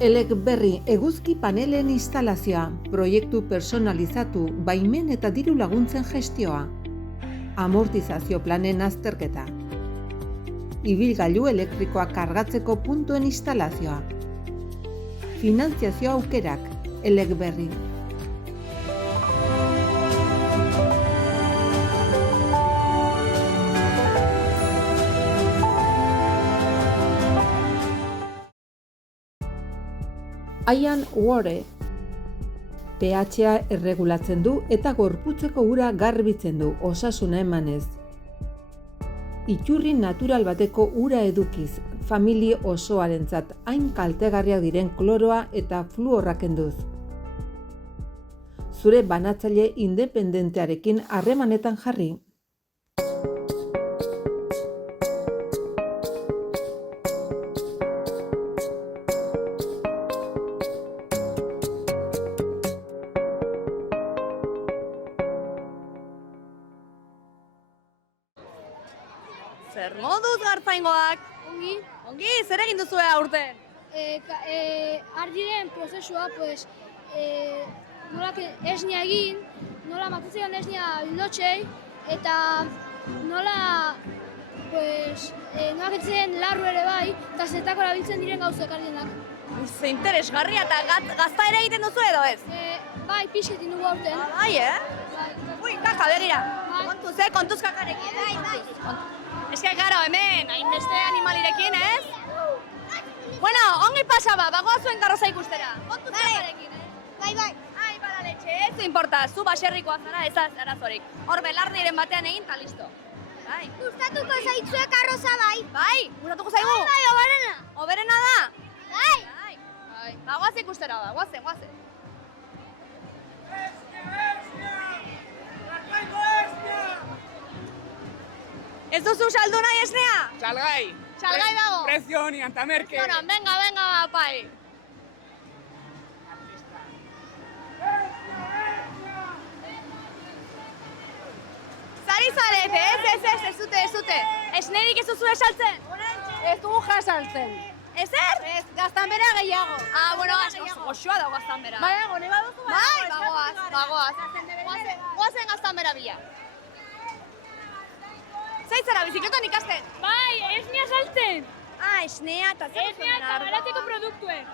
Elegberri eguzki panelen instalazioa, proiektu personalizatu, baimen eta diru laguntzen gestioa. Amortizazio planen azterketa. Ibilgailu elektrikoa kargatzeko puntuen instalazioa. Finantziazio aukerak, Elegberri. Ian Ware. pH-a erregulatzen du eta gorputzeko ura garbitzen du, osasuna emanez. Iturri natural bateko ura edukiz, famili osoarentzat hain kaltegarriak diren kloroa eta fluorra kenduz. Zure banatzaile independentearekin harremanetan jarri. Zer moduz gartzaingoak? Ongi. Ongi, zer egin duzue aurten? Ardiren prozesua, pues, nola esnia egin, nola matatzen esnia lotxei, eta nola, pues, nola ketzen larru ere bai, eta zetako erabiltzen diren gauzak ardienak. Ze interesgarria eta gazta ere egiten duzu edo ez? Bai, pixetin dugu aurten. Bai, Ui, kaka, begira. Kontuz kakarekin. Bai. Ez que, karo, hemen, hainbeste animalirekin, ez? Bueno, ongi pasaba, bagoa zuen karroza ikustera. Kontuz kakarekin, Bai. Ai, badaletxe, ez du importa, zu baserrikoa zara, ez arazorik. Hor belardiren batean egin, eta listo. Bai. Gustatuko zaitzue karroza bai. Bai, gustatuko zaigu? Bai, oberena. Oberena da? Bai. Ba, guazen ikustera da, guazen. Ez duzu saldu nahi esnea? Salgai. Salgai dago? Prezio honian, eta merke. Venga, pai. Zari zarete, ez zute. Esnerik ez duzu esaltzen? Ez dugu jasaltzen. Ezer? Ez, gaztanbera gehiago. Bueno, goxoa da gaztanbera. Bai, gone baduzu. Goazen gaztanbera bila. Zaitzara, bizikletan ikasten? Bai, esnia saltzen. Esnea eta zer Esnia eta baratzeko produktuen.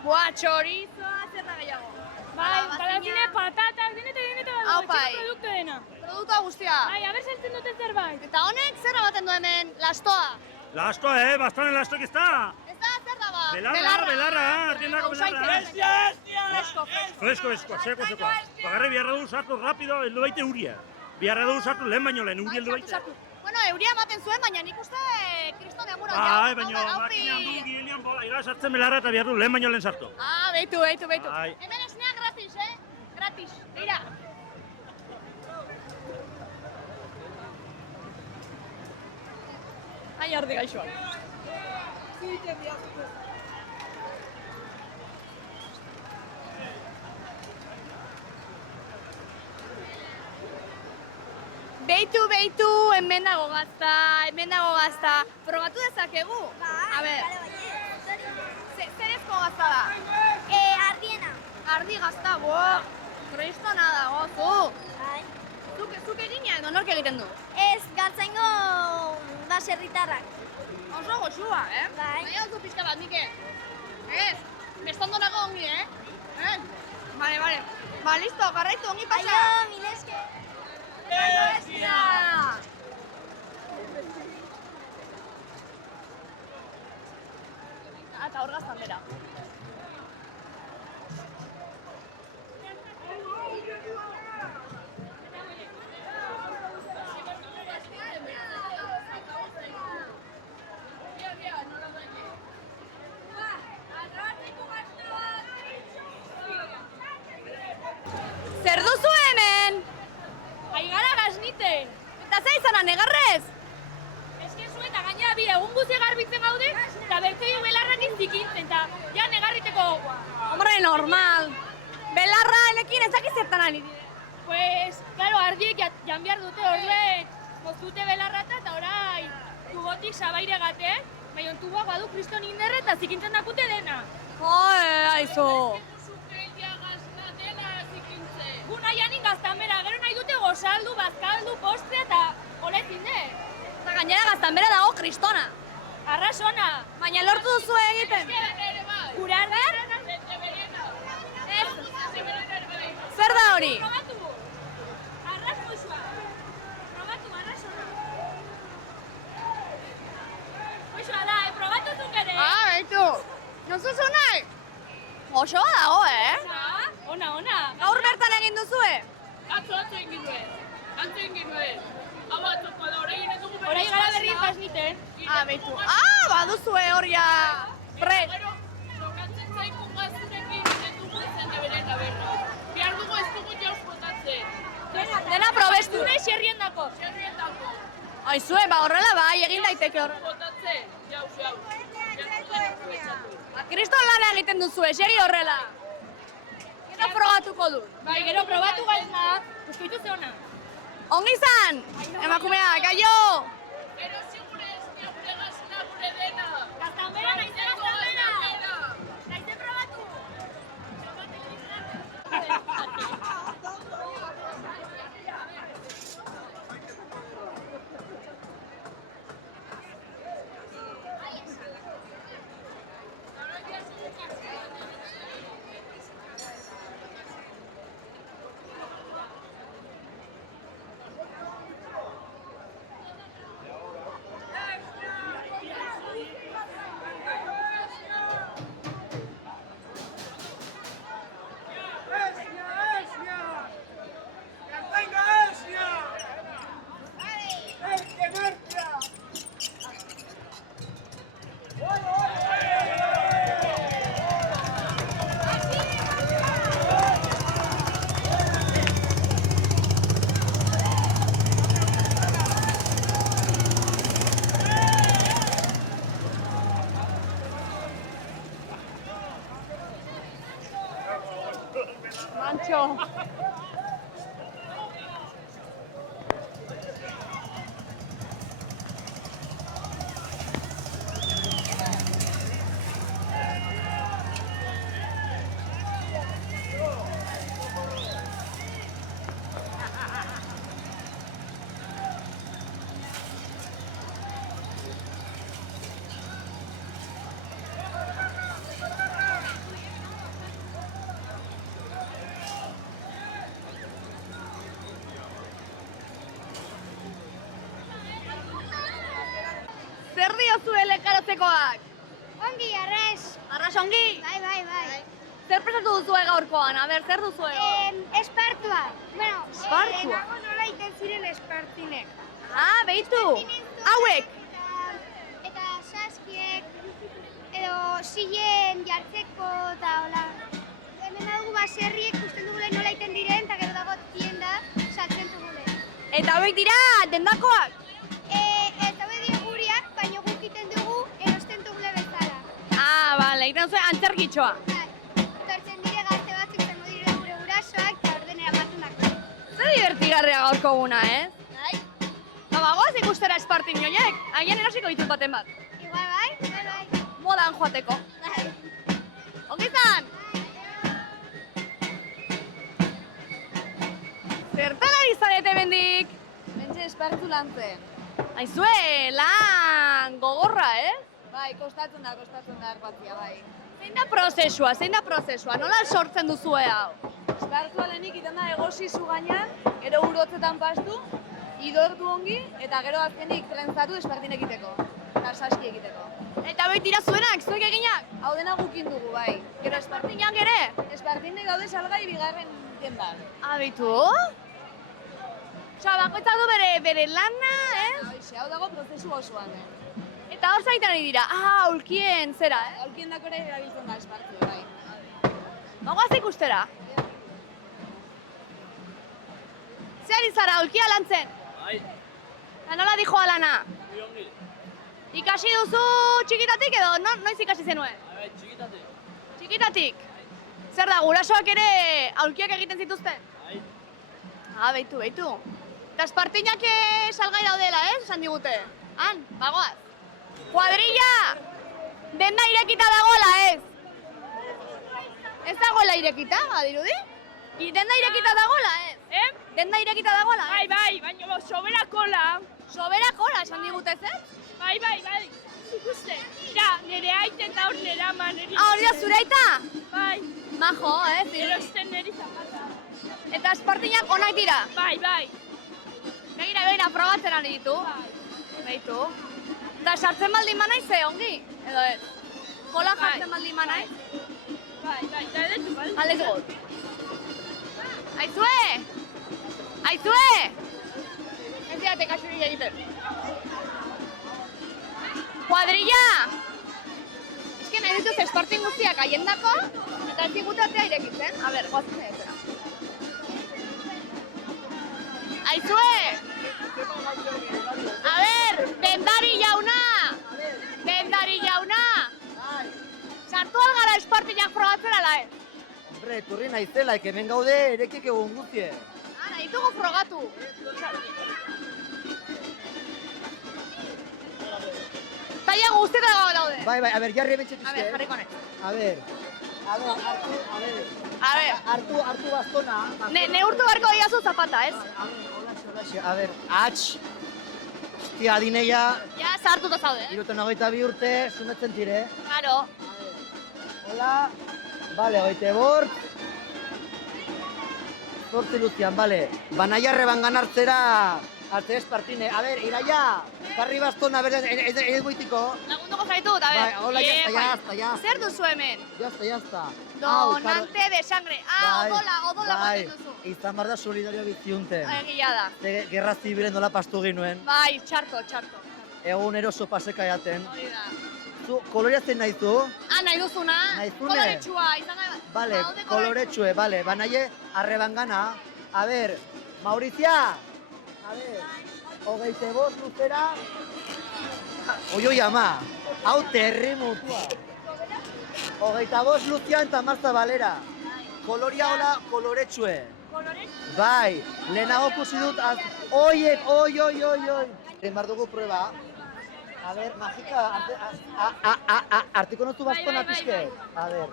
Chorizoa, zer da gehiago? Bai, badakine patatak, deneta, Hau pai. produktu dena. Produktua guztia. Bai, aber saltzen dute zerbait. Eta honek zer baten du hemen, lastoa? Lastoa, bastonen lastok ez da. Ez da, zer da ba? Belarra, ardiendako belarra. Fresko. Fresko, seko. Bagarre biharra du sartu rapido, heldu baite uria. Biharra du sartu lehen baino lehen, uri heldu baite. Bueno, euria ematen zuen, baina nik uste kriston egura. Baina makinean du, gilenean bola, ira sartzen belarra eta biharra du lehen baino lehen sartu. Beitu. Bai. Hemen esnea gratis, Gratis, tira. Ai, ardi gaixoak. Beitu, hemen dago gazta. Probatu dezakegu? A ber, zerezko gazta da? Ardiena. Ardi gazta, kristona dago, zu. Zuk egina edo nork egiten du? Ez, galtzaingo baserritarrak. Oso goxua, Bai. Baina zu pixka bat, Mikel. Ez, bestondo nago ongi, Vale. Ba, listo, garraitu, ongi pasa. Aio, mil esker. Esia! Eta hor gaztan bera. Zer duzu hemen? Aigara gazniten. Eta ze izana negarrez? Eskezu eta gainera bi egun guzi garbitzen gaude, eta bertzei belarrakin zikintzen, eta ja negarriteko gogoa. Hombre, normal. Belarra enekin ezak izertan ari dire. Pues, claro, ardiek jan behar dute orduen, moztute belarrata eta orai tubotik sabaire gate, baina tuboak badu kriston inderre eta zikintzen dakute dena. Aizu. Gu nahianin gaztan bera, gero nahi dute gozaldu, bazkaldu, postre eta olezin de. Eta gainera gaztan bera dago kristona. Arrasona. Baina lortu duzu egiten. Gure arder? Zer da hori? Probatu. Arras goizua. Probatu, arrasona. Goizua da, probatu zuk ere. Baitu. Nozuzu nahi? Goxoa dago, Ona. Gaur bertan egin duzue? Atzo egin nuen. Hau atzoko da, orain ez dugu Horai gara berrien pasniten. Baitu. Baduzue hor ja. Pres. Gero, tokatzen zaiku gazurekin ez dugu izan deberen aberra. Bihar dugu ez dugu jauz botatzen. Dena probestu. Zure xerrien dako. Aizue, horrela bai, egin daiteke hor. Botatzen, jauz. Kriston lana egiten duzue, segi horrela. Gero probatuko du. Bai, gero probatu gaiznak, uskoitu ze ona. Ongi izan, emakumeak, aio! Gero sigure ez gure gazna gure dena. Gaztan bera, naize gaztan bera. Naize probatu. Mancho. Zer diozu elekaratzekoak? Ongi, arras. Arras ongi? Bai. Zer prestatu duzue gaurkoan? A ber, zer duzue? Espartua. Bueno, Espartua? lehenago nola iten ziren espartinek. Beitu. Hauek. Eta saskiek, edo zilen jartzeko eta hola. Hemen dugu baserriek ikusten dugule nola iten diren, eta gero dago tienda saltzen dugule. Eta hauek dira dendakoak? Eta hauek dira guriak, baina guk iten dugu erosten dugule bezala. Bale, egiten duzue antzerkitxoa. Tortzen dire gazte batzuk izango dire gure gurasoak, eta orden eramaten dako. Zer divertigarria gaurko guna, Bai. ikustera espartin joiek, agian erosiko ditut baten bat. Igual bai. Modan joateko. Ongizan! Zertan ari zarete bendik? Bentsa espartu lan zen. Aizue, lan gogorra, Bai, kostatzen da erbatzia, bai. Zein da prozesua? Nola sortzen duzue hau? Espartu alenik iten da egosizu gainean, gero urotzetan pastu, idortu ongi, eta gero azkenik trentzatu espartin egiteko. Eta saski egiteko. Eta beitira zuenak, zuek eginak? Hau dena gukin dugu, bai. Gero espartinak ere? Espartinek daude salgai bigarren jendan. Abitu? Osa, bakoitzak du bere lana, Hoxe, hau dago prozesu osoan, Eta hor zaitan ari dira, aulkien zera, Aulkien dako ere erabiltzen da espartu, bai. Magoaz ikustera? Zer izara, aulkia lantzen? Bai. Eta nola dijoa lana? Ongi. Ikasi duzu txikitatik edo noiz ikasi zenuen? Bai, txikitatik. Txikitatik? Zer da, gurasoak ere aulkiak egiten zituzten? Bai. Beitu. Eta espartinak salgai daudela, esan digute? Han, bagoaz. Kuadrilla! Denda irekita dagoela, ez? Ez dagoela irekita, badirudi? Denda irekita dagoela, ez? Denda irekita dagoela, ez? Bai, baina sobera kola. Sobera kola, esan digute, ez? Bai. Ikusten. Mira, nire aite eta hor nire ama nire. Hori da zure aita? Bai. Majo, ez? Erosten nire zapata. Eta espartinak onak dira? Bai. Begira, probatzen ari ditu. Beitu. Eta sartzen baldin manaiz ze, ongi? Edo ez? Kola jartzen baldin manaiz? Bai, galdetu bai. Galdetu gut. Aizue! Ez diate kasuri egiten. Kuadrilla! Ezken nahi dituz espartin guztiak aiendako, eta ez digutatea irekitzen. A ber, guazen egitera. Aizue! A ber, Bendari jauna! Sartu algara espartinak probatzen ala, Hombre, etorri naizela, hemen gaude erekik egon guztie. Ara, ditugu frogatu. Taia guztieta dago daude. Bai, a ber, jarri ebentxe pizke. A ber, jarriko nahi. A ber, hartu bastona. Neurtu barko diazu zapata, ez? Olaxe, a ber, Hostia, adineia. Ja, sartuta zaude, 72 urte, sumetzen tire. Claro. Hola. Bale, 25. Zortzi luzian, bale. Banaiarreban ganartzera arte espartine. A ber, Iraia, karri bastona, ez goitiko. Lagunduko zaitut, a ber. Bai, hola, jazta. Zer duzu hemen? Jazta. Donante de sangre. Odola batzen duzu. Izan bar da solidario biziunten. Egia da. Gerra zibilen nola pastu ginuen. Bai, txarto. Egun eroso paseka jaten. Hori da. Zu, koloreatzen nahi du? Nahi duzuna. Nahizune? Koloretsua, izan nahi. Bale, koloretsue, bale. Banaie, arreban gana. A ber, Maurizia! A ber, 25 luzera. Oi, ama. Hau terri mutua. 25 luzian eta marza balera. Koloria hola, koloretsue. Bai, lehenago kusi dut, oiek, oi. Bar dugu prueba. A ber, magika, artiko notu bastona pizke. A ber.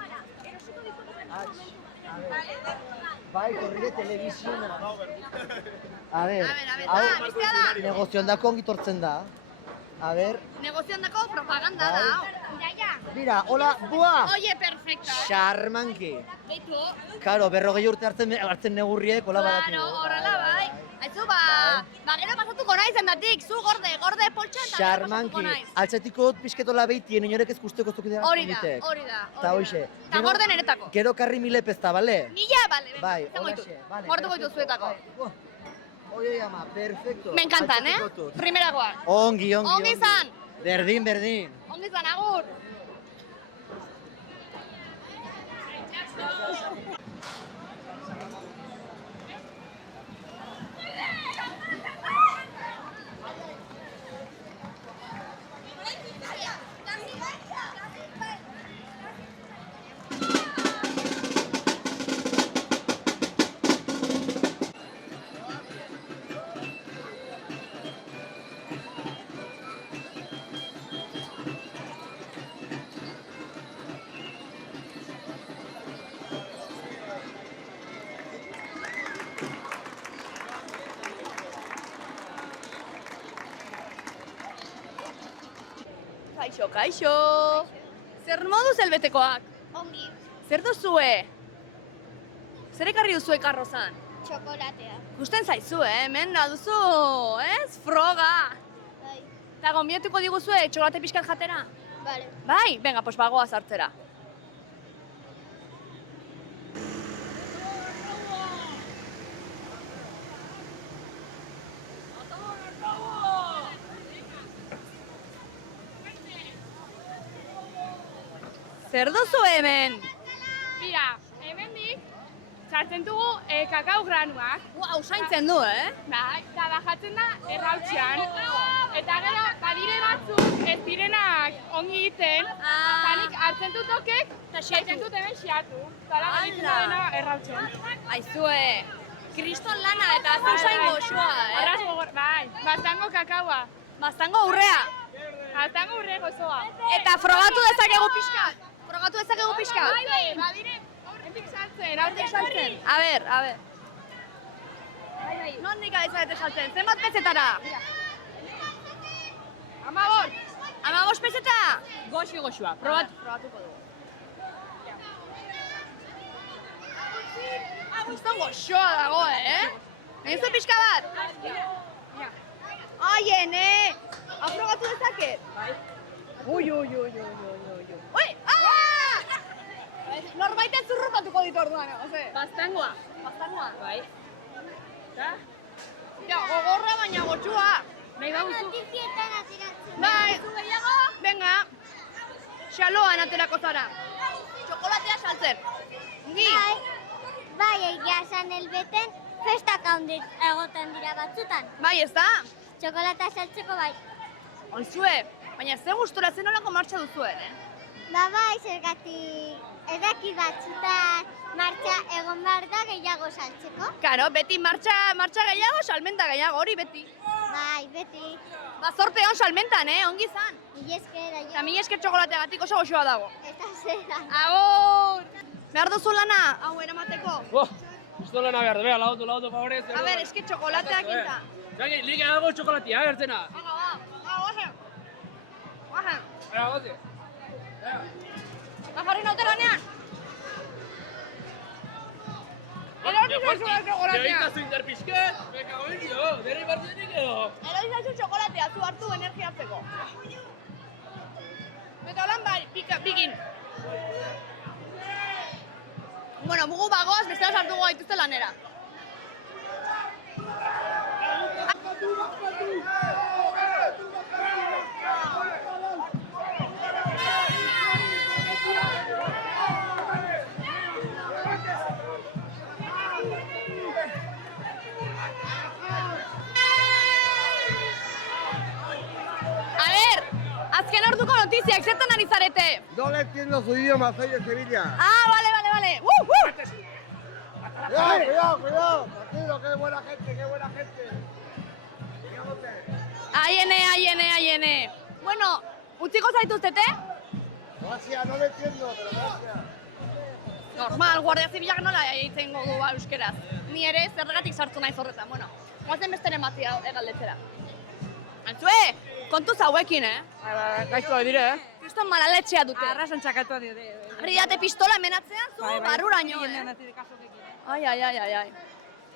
Bai, korride telebiziona. A ber, hau negoziondako ongitortzen da. A ber. Negoziondako propaganda da. Mira, hola, bua! Oye, perfecta. Xarmanki. Beitu. Karo, 40 urte hartzen negurriek, hola badatu. Claro, horrela bai. Aizu, gero pasatuko naiz endatik, zu gorde poltsa eta gero pasatuko naiz. Altzetiko pixketola behitien, inorek ez guzteko zukidea. Hori da. Eta hoxe. Eta gorde neretako. Gero karri milepezta, bale? Mila, bale. Bai, holaxe. Gortuko ditu zuetako. Oye, ama, perfecto. Me encantan, Primeragoak. Ongi. Ongi izan. Berdin. Ongi izan, agur. Kaixo, kaixo. Zer moduz helbetekoak? Ongi. Zer duzue? Zer ekarri duzue karrozan? Txokolatea. Gusten zaizu, hemen duzu, ez? Froga. Bai. Eta gonbidatuko diguzue txokolate pixkat jatera? Vale. Bai? Venga, pues bagoaz hartzera. Zer duzu hemen? Bira, hemendik sartzen dugu kakao granuak. Wow, zaintzen du, Bai, eta bajatzen da errautxean. Eta gero, badire batzuk ez direnak ongi egiten, eta nik hartzen dut okek, eta egiten dut hemen xiatu. Eta hala egiten da dena errautxean. Aizue, kriston lana eta zu zain goxoa, Arras gogor, bai, bastango kakaoa. Bastango urrea. Bastango urre gozoa. Eta frogatu dezakegu pixkat. Frogatu dezakegu pixkat. Bai, badire, horretik saltzen, horretik saltzen. A ber. Nondik aizarete saltzen? Zenbat pezetara? 15. 15 pezeta? Goxoa, probatuko dugu. Kriston goxoa dago, Mehizu pixka bat? Ai, ene! Aprobatu dezaket? Ui! Ui! Norbaiten zurrupatuko ditu orduan, oze? Bastangoa. Bai. Ja, gogorra baina gotxua. Nahi baduzu. Notizietan ateratzen. Bai. Venga. Xaloan aterako zara. Txokolatea saltzen. Ni. Bai, egia esan helbeten festak egoten dira batzutan. Bai, ez da? Txokolata saltzeko bai. Oizue, baina ze gustura zen olako martxa duzuen, Bai, zergatik edaki batzutan martxa egon behar da gehiago saltzeko. Karo, beti martxa gehiago, salmenta gehiago, hori beti. Bai, beti. Zorte hon salmentan, ongi zan. Mila esker, aio. Eta mila esker txokolateagatik oso goxoa dago. Eta zera. Agur! Behar duzu lana, hau eramateko? Justo lana behar, bera, lautu, favorez. A ber, eski txokolateak inta. Zaki, liga dago txokolatia, bertzena. Guazen. Era, gozi. Jarri naute lanean. Erortu zaizu txokolatea. Gehietazu interpizke, beka goen edo, derri bartzenik edo. Erortu zaizu txokolatea, zu hartu energia hartzeko. Eta holan bai, pikin. Bueno, mugu bagoaz, bestela sartu gaituzte lanera. A ver, azken orduko notiziak, zertan ari zarete? No le entiendo su idioma, soy de Sevilla. Ah, vale. Cuidado. Tranquilo, qué buena gente. Aiene. Bueno, utziko zaituztete? Gracias, no le entiendo, pero gracias. Normal, Guardia Zibilak nola egiten godu euskeraz. Ni ere zergatik sartu naiz horretan, bueno. Guazen besteren batia egaldetzera. Antzue, kontuz hauekin, Gaizko dire, Kriston malaletxea dute. Arrasan txakatua dire. Harri date pistola menatzean zu, barruraino, Ai.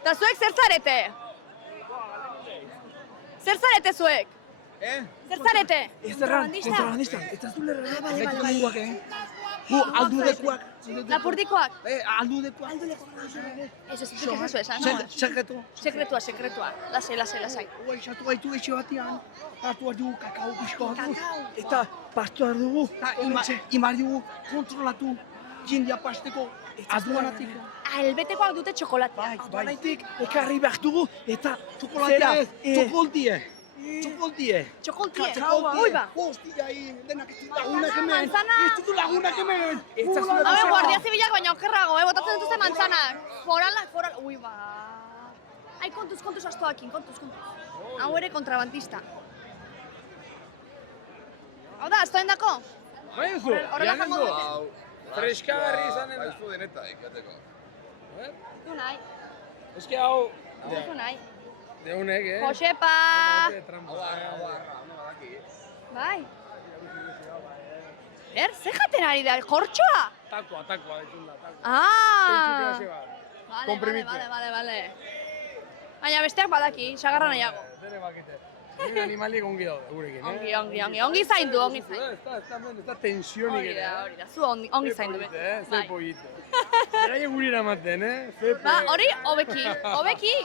Eta zuek zer zarete? Zer zarete zuek? Zer zarete? Kontrabandista. Eta zu lerra. Vale. Aldudekuak. Lapurdikoak? Aldudekuak. Ez ez esan. Sekretua. Lasai. Guai, xatu gaitu etxe batean. Hartu dugu kakao pixko bat. Eta pastu behar dugu. Imar dugu kontrolatu jendia pasteko aduanatik. Helbetekoak dute txokolatea. Aduanatik ekarri behar dugu eta txokolatea. Txokoltie. Ui ba. Hostia, denak ez lagunak hemen. Ez ditu lagunak hemen. Habe, Guardia Zibilak baina okerrago, botatzen dituzte mantzanak. Foral, ui ba. Ai, kontuz astoakin, kontuz. Hau ere kontrabandista. Hau da, astoen dako? Bai duzu, jango dut. Freskagarri izanen da. Baizu deneta ikateko. Du nahi. Eski hau... Du nahi. Deunek, Josepa! Trampa. Bai. Ze jaten ari da, kortxoa? Takoa, ditun da, takoa. Ah! klase bat. Komprimitu. Vale. Baina besteak badaki, sagarra nahiago. Dene bakite. Gure animalik ongi daude, gurekin, Ongi zaindu. Ez da tensionik ere. Hori da, zu ongi zaindu. Ze pollito. Beraie guri eramaten, Hori, hobeki.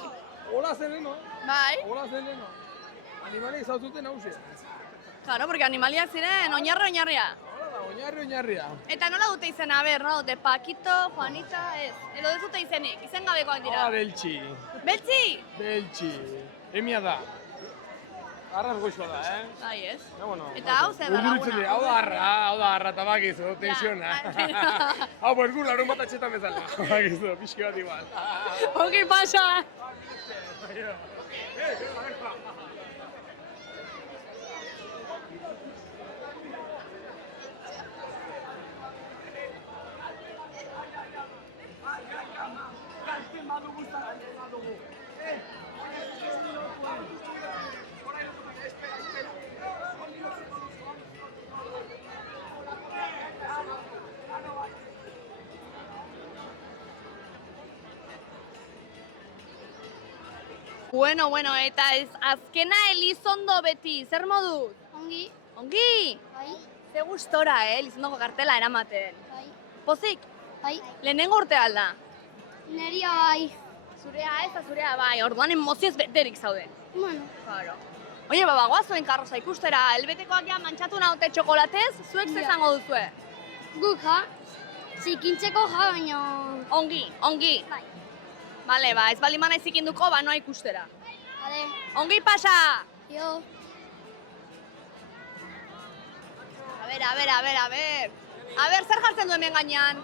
Hola zeneno. Bai. Hola zeneno. Animalik zauzuten hausia. Claro, porque animaliak ziren oinarria. Oinarria. Eta nola dute izena, nola dute, Paquito, Juanita, ez? Edo ez dute izenik, izen gabekoak dira. Beltxi. Beltxi? Beltxi. Emia da. Arraz goxoa da, Bai, ez? Eta hau zer da laguna? Hau da harra, eta bakizu, tensiona. Hau, pues gu, larun bat atxetan bezala. Bakizu, pixki bat igual. Ongi pasa! Bueno, eta azkena Elizondo beti, zer moduz? Ongi. Ongi? Bai. Ze gustora, Elizondoko kartela eramaten. Bai. Pozik? Bai. Lehenengo urte alda? Neria bai. Zurea bai, orduan emozioz beterik zaude. Bueno. Claro. Oie, bagoaz zuen karroza ikustera, helbetekoak ja mantxatu naute txokolatez, zuek zezango duzue? Guk zikintzeko baina... Ongi. Bai. Bale, ez bali mana izikinduko, noa ikustera. Bale. Ongi pasa! Jo. A ber, zer jartzen du hemen gainean?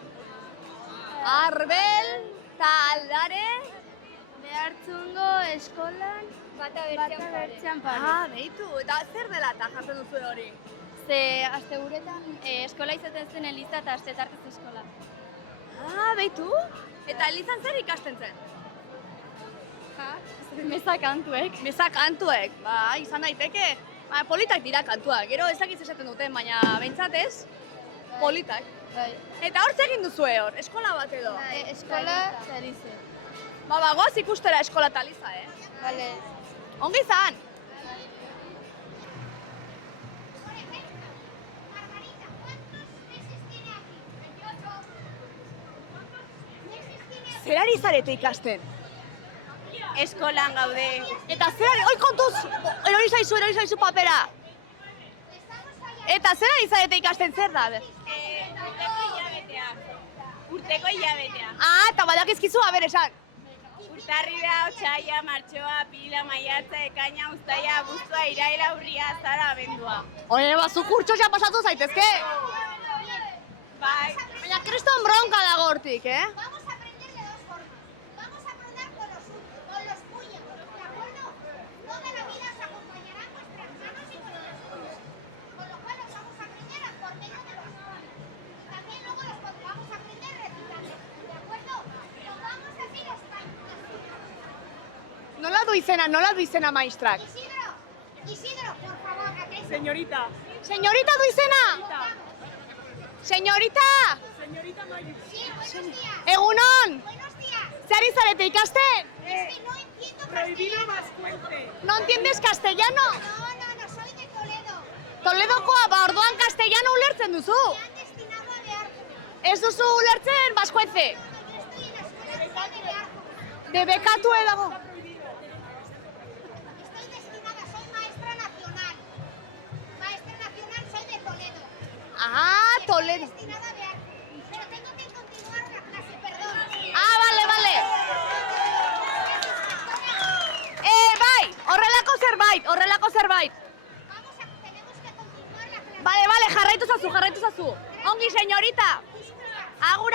Arbel, eta Aldare... Behartzungo eskolan bata bertzean pare. Deitu, eta zer dela eta jartzen duzu hori? Ze asteguretan eskola izaten zen Eliza eta astetartez eskola. Deitu? Eta Elizan zer ikasten zen? Meza kantuek. Meza kantuek, izan daiteke. Politak dira kantuak, gero ezakiz esaten duten, baina behintzat ez, politak. Eta hor egin duzue hor, eskola bat edo? Eskola eta Elize. Goaz ikustera eskola eta Eliza, Bale. Ongi zan? Zer ari zarete ikasten? Eskolan gaude. Eta zer ari, kontuz, erori zaizu papera. Eta zer ari zarete ikasten zer da? Urteko hilabetea. Eta badakizkizu, esan. Urtarrila, otsaila, martxoa, apirila, maiatza, ekaina, uztaila, abuztua, iraila, urria, azara, abendua. Oie, zu kurtsosa pasatu zaitezke? Bai. Baina kriston bronka dago hortik, Vamos a aprender de dos formas. Vamos a aprender con los puños, ¿de acuerdo? Toda la vida os acompañarán vuestras manos y con los puños. Con lo cual os vamos a aprender por medio de los puños. Y también luego vamos a aprender recitando, ¿de acuerdo? Pero vamos a decir los pasos. Nola du izena maistrak? Isidro, por favor, atento. Señorita du izena? Señorita! Señorita Mayu. Sí, buenos días. Egunon! Buenos días. Zer ari zarete ikasten? Es que no entiendo castellano. No entiendes castellano? No, soy de Toledo. Toledokoa, orduan castellano ulertzen duzu? Me han destinado a Bearzo. Ez duzu ulertzen baskuentze? Yo estoy en la escuela estatal de Bearzo. Debekatu edago. Estoy destinada, soy maestra nacional. Maestra nacional, soy de Toledo. Toledo. Estoy destinada a Bearzo. Pero tengo que continuar la clase, perdón. Vale. Horrelako zerbait. Tenemos que continuar la clase. Vale, jarraitu zazu. Ongi, señorita. Agur.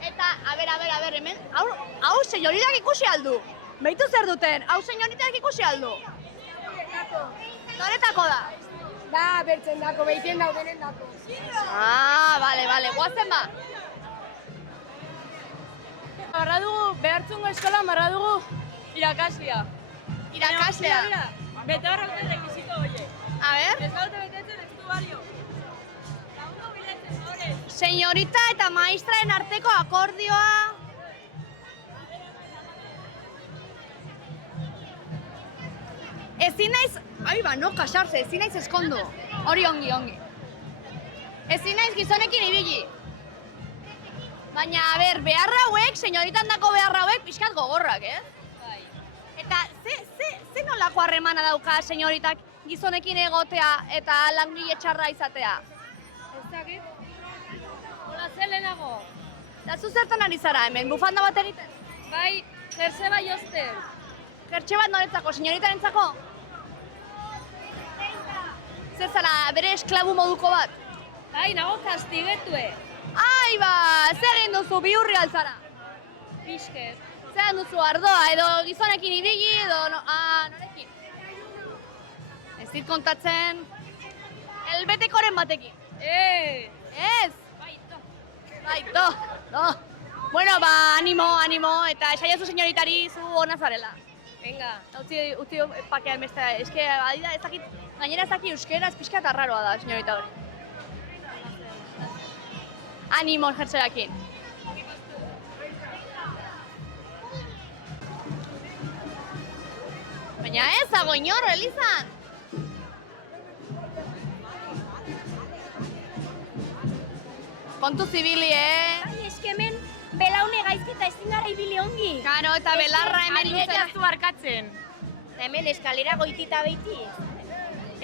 Eta, a ber, hemen, hau señoritak ikusi aldu. Beitu zer duten, hau señoritak ikusi aldu. Noretako da? Da, bertzen dako, behitien daudenen dako. Bale, guazen ba. Marra dugu, behartzungo eskola, marra dugu Irakaslea. Irakaslea. Bete horra dute rekizito horiek. A ver. Ez daute betetzen ez du balio. Lagundu biletzen, hori. Señorita eta maestraen arteko akordioa. Ezin naiz, no kasarse, ezin naiz eskondu. Hori ongi. Ezin naiz gizonekin ibili. Baina, a ber, beharra hauek, señoritan dako beharra hauek, pixkat gogorrak, Eta, ze nolako harremana dauka señoritak gizonekin egotea eta langile txarra izatea? Ez dakit. Hola, ze lehenago. Eta zu zertan ari zara hemen, bufanda bat egiten? Bai, jertze bai jozten. Jertxe bat noretzako, señoritarentzako? Zer zara, bere esklabu moduko bat? Bai, nago kastigetue. Ai ba, zer egin duzu, bihurri altzara? Pixket. Zer egin duzu, ardoa, edo gizonekin ibili, edo norekin? Ez dit kontatzen, elbetekoren batekin. Ez? Baito. Bueno, ba, animo, eta esaiozu señoritari zu hona zarela. Venga. Utzi pakean beste, eske, adida, ez dakit, gainera ez dakit euskera, ez pixka eta raroa da, señorita hori. Animo jertzerakin. Baina ez, dago inor, Elizan! Kontu zibili, Ai, eske hemen belaune gaizketa ezin gara ibili ongi. Karo, eta belarra hemen luze. Ez du barkatzen. Hemen eskalera goitita beiti.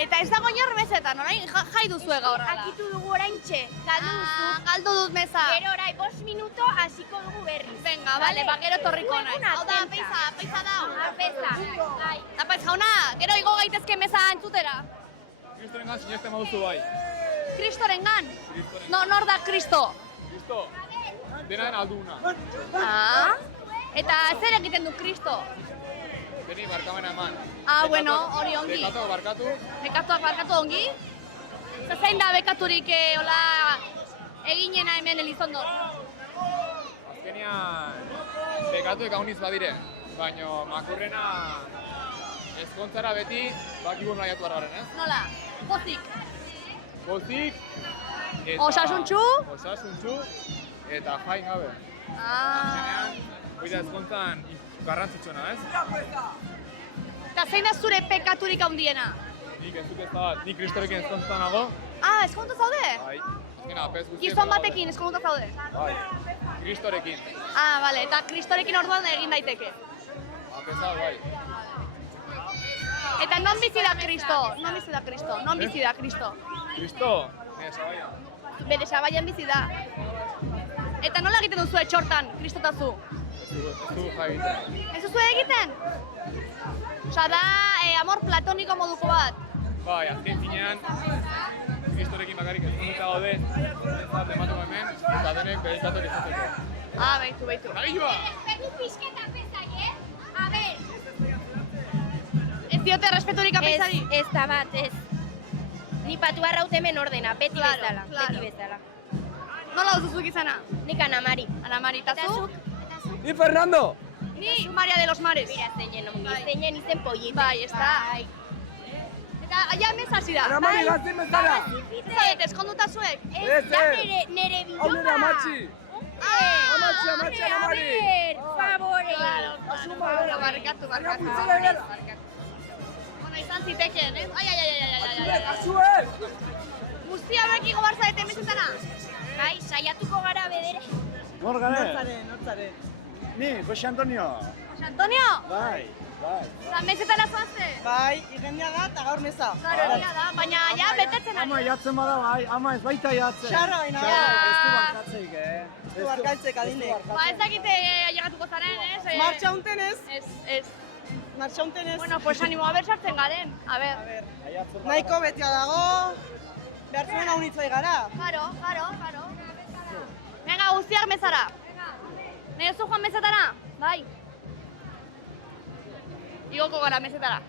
Eta ez dago inor mesetan, orain jai duzue gaur ala. Akitu dugu oraintxe, galdu duzu. Galdu dut meza. Gero orai, 5 minuto hasiko dugu berriz. Venga, bale, ba, gero torriko naiz. Hau da, peiza da. Peiza. Apaiz jauna, gero igo gaitezke meza entzutera. Kristorengan sinesten baduzu bai. Kristorengan? Nor da Kristo? Kristo, denaren alduna. Eta zer egiten du Kristo? Deni barkamena eman. Bueno, hori ongi. Bekatuak barkatu. Bekatuak barkatu ongi? Zein da bekaturik hola eginena hemen Elizondo? Azkenean, bekatuek hauniz badire, baina makurrena ezkontzara beti bakigun nahiatu bargaren, ez? Nola? Pozik? Pozik, eta... Osasuntxu? Eta jain gabe. Azkenean, hori da ezkontzan garrantzitsuena, ez? Eta zein da zure pekaturik handiena? Nik ez dut ez da bat, nik Kristorekin ezkontzan nago. Ezkontu zaude? Bai, azkena, pez guztien... Gizon batekin ezkontu zaude? Bai, Kristorekin. Bale, eta Kristorekin orduan egin daiteke? Apesa, bai. Eta non bizi da Kristo? Non bizi da Kristo? Kristo? Nire Sabaian. Bere Sabaian bizi da. Eta nola egiten duzu etxortan, Kristotazu? Ez du jai egiten. Ez duzu egiten? Osa da, amor platoniko moduko bat. Bai, azken finean, Kristorekin bakarrik ezkonduta gaude, entzat ematuko hemen, eta denek bedikatok izateko. Beitu. Nagilua! Respetu pixketa apezai, A ber. Ez diote respeturik apezari? Ez da bat, ez. Ni patu arraut hemen ordena, beti bezala. Nola duzuzuk izana? Nik Anamari. Anamari, eta zuk? Ni Fernando! Ni Maria de los Mares. Mira, zeinen izen pollita. Bai, ez da. Eta aia mez hasi da. Anamari gazten bezala! Zaret, eskonduta zuek? Ez da nere biloba. Hau nire amatxi! Amatxi, Anamari! Favore! Barkatu. Ona izan zitekeen, ez? Azue! Guztia beki gobar zarete mesetara? Bai, saiatuko gara bedere. Nor gare? Nortzaren. Ni, Jose Antonio. Jose Antonio? Bai. Mesetara zoazte? Bai, igendia da eta gaur meza. Claro, egia da, baina ja betetzen ari. Ama jatzen bada bai, ama ez baita jatzen. Xarra baina. Ez du barkatzeik, Ez du barkatzek adinek. Ez dakite llegatuko zaren, ez? Martxa unten ez? Ez. Martxa unten ez? Bueno, pues animo, a ber sartzen garen. A ber. Nahiko betia dago. Behar zuen hau nitzai gara. Jaro. Venga, guztiak mezara. Nire zu joan mezetara? Bai. Igoko gara mezetara.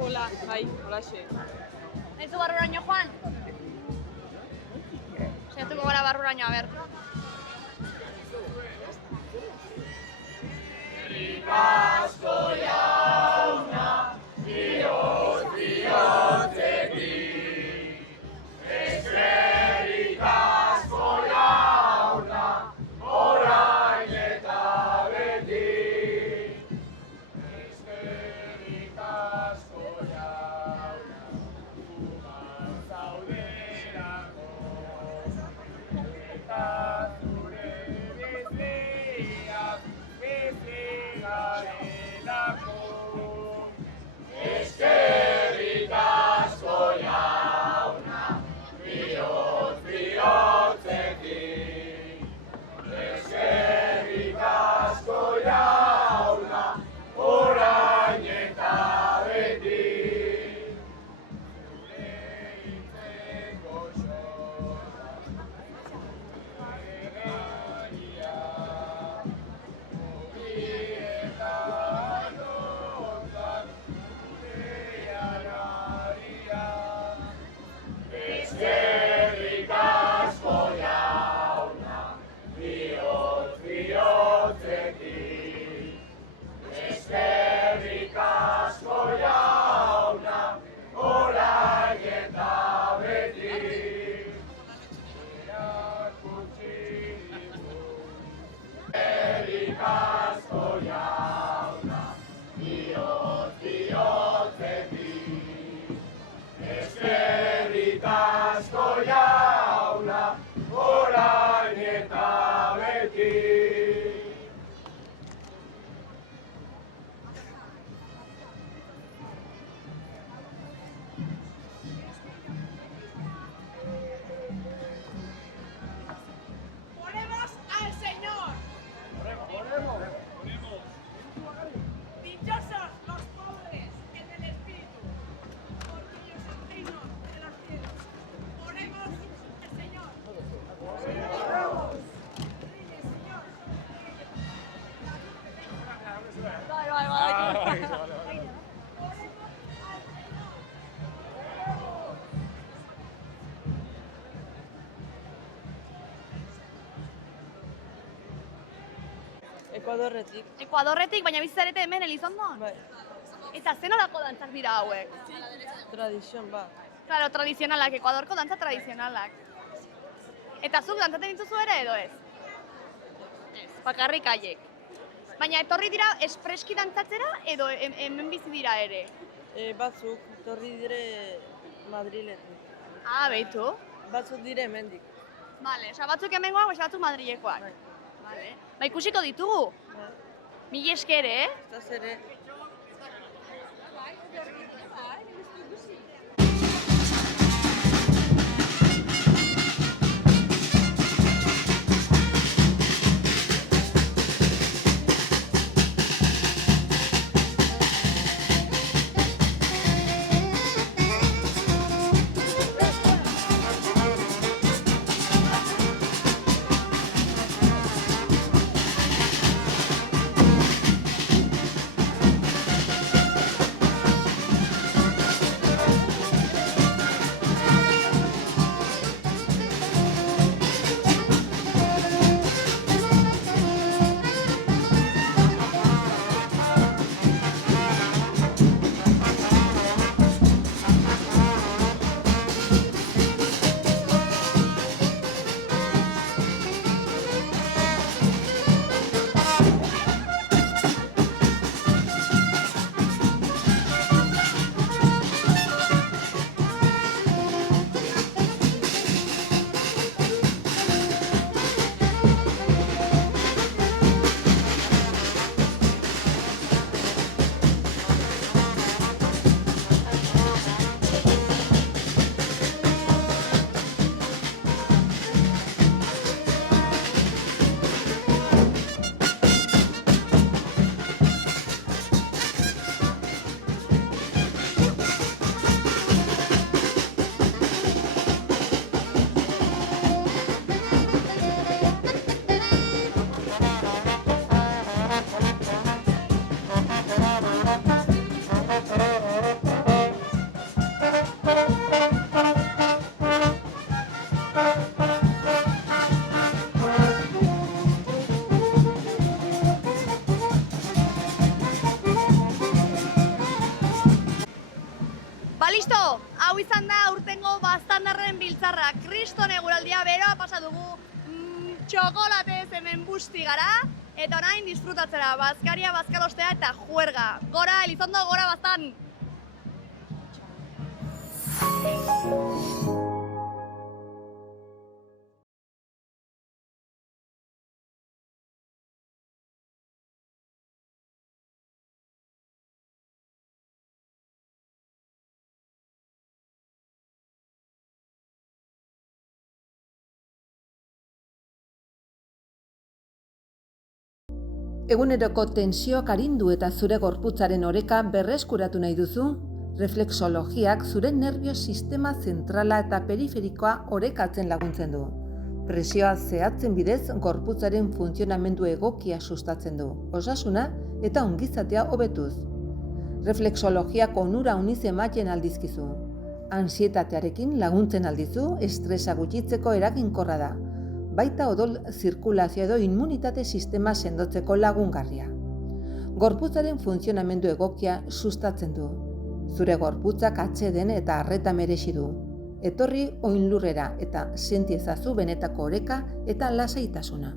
Hola, bai, holaxe. Nire zu barruraino joan? Saiatuko gara barruraino, a ber. Ponemos al Señor. Dichosos los pobres en el espíritu, porque ellos es el reino de los cielos. Ponemos al Señor. Reyes, Señor. Ekuadorretik, baina bizarete hemen Elizondon? Bai. Eta zen olako dantzak dira hauek? Tradizion bat. Claro, tradizionalak, Ekuadorko dantza tradizionalak. Eta zuk dantzaten dituzu ere edo ez? Ez, bakarrik haiek. Baina etorri dira espreski dantzatzera edo hemen bizi dira ere? Batzuk, etorri dire Madriletik. Ah, behitu? Batzuk dire hemendik. Vale, oza, batzuk hemengoak, beste batzuk Madrilekoak. Vale. Ba, ikusiko ditugu. Mila esker, Estaz ere. Listo, hau izan da urtengo baztandarren biltzarra. Kriston eguraldia beroa pasa dugu, txokolatez hemen busti gara, eta orain disfrutatzera, bazkaria, bazkalostea eta juerga. Gora, Elizondo, gora baztan! Eguneroko tensioak arindu eta zure gorputzaren oreka berreskuratu nahi duzu? Reflexologiak zure nerbio sistema zentrala eta periferikoa orekatzen laguntzen du. Presioa zehatzen bidez gorputzaren funtzionamendu egokia sustatzen du, osasuna eta ongizatea hobetuz. Reflexologiak onura uniz ematen aldizkizu. Ansietatearekin laguntzen aldizu, estresa gutxitzeko eraginkorra da. Baita odol zirkulazio edo immunitate sistema sendotzeko lagungarria. Gorputzaren funtzionamendu egokia sustatzen du. Zure gorputzak atseden eta arreta merezi du. Etorri oinlurrera eta senti ezazu benetako oreka eta lasaitasuna.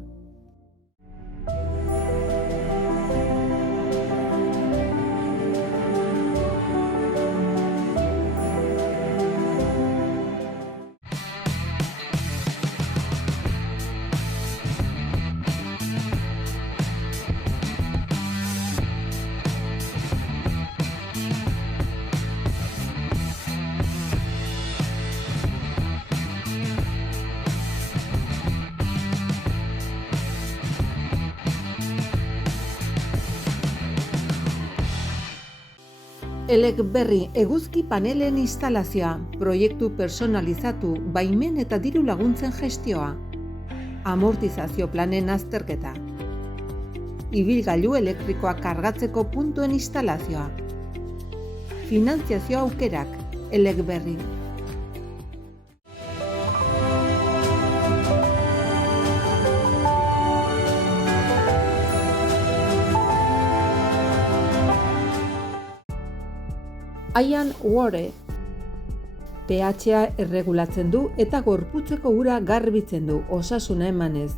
Elecberri eguzki panelen instalazioa, proiektu personalizatu, baimen eta diru laguntzen gestioa, amortizazio planen azterketa, ibilgailu elektrikoa kargatzeko puntuen instalazioa, finantziazio aukerak, Elecberri. Ian Ware pH-a erregulatzen du eta gorputzeko ura garbitzen du, osasuna emanez.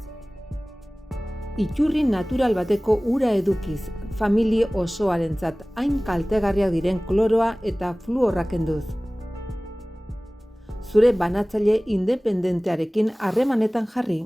Iturri natural bateko ura edukiz, familia osoarentzat hain kaltegarriak diren kloroa eta fluorra kenduz. Zure banatzaile independentearekin harremanetan jarri.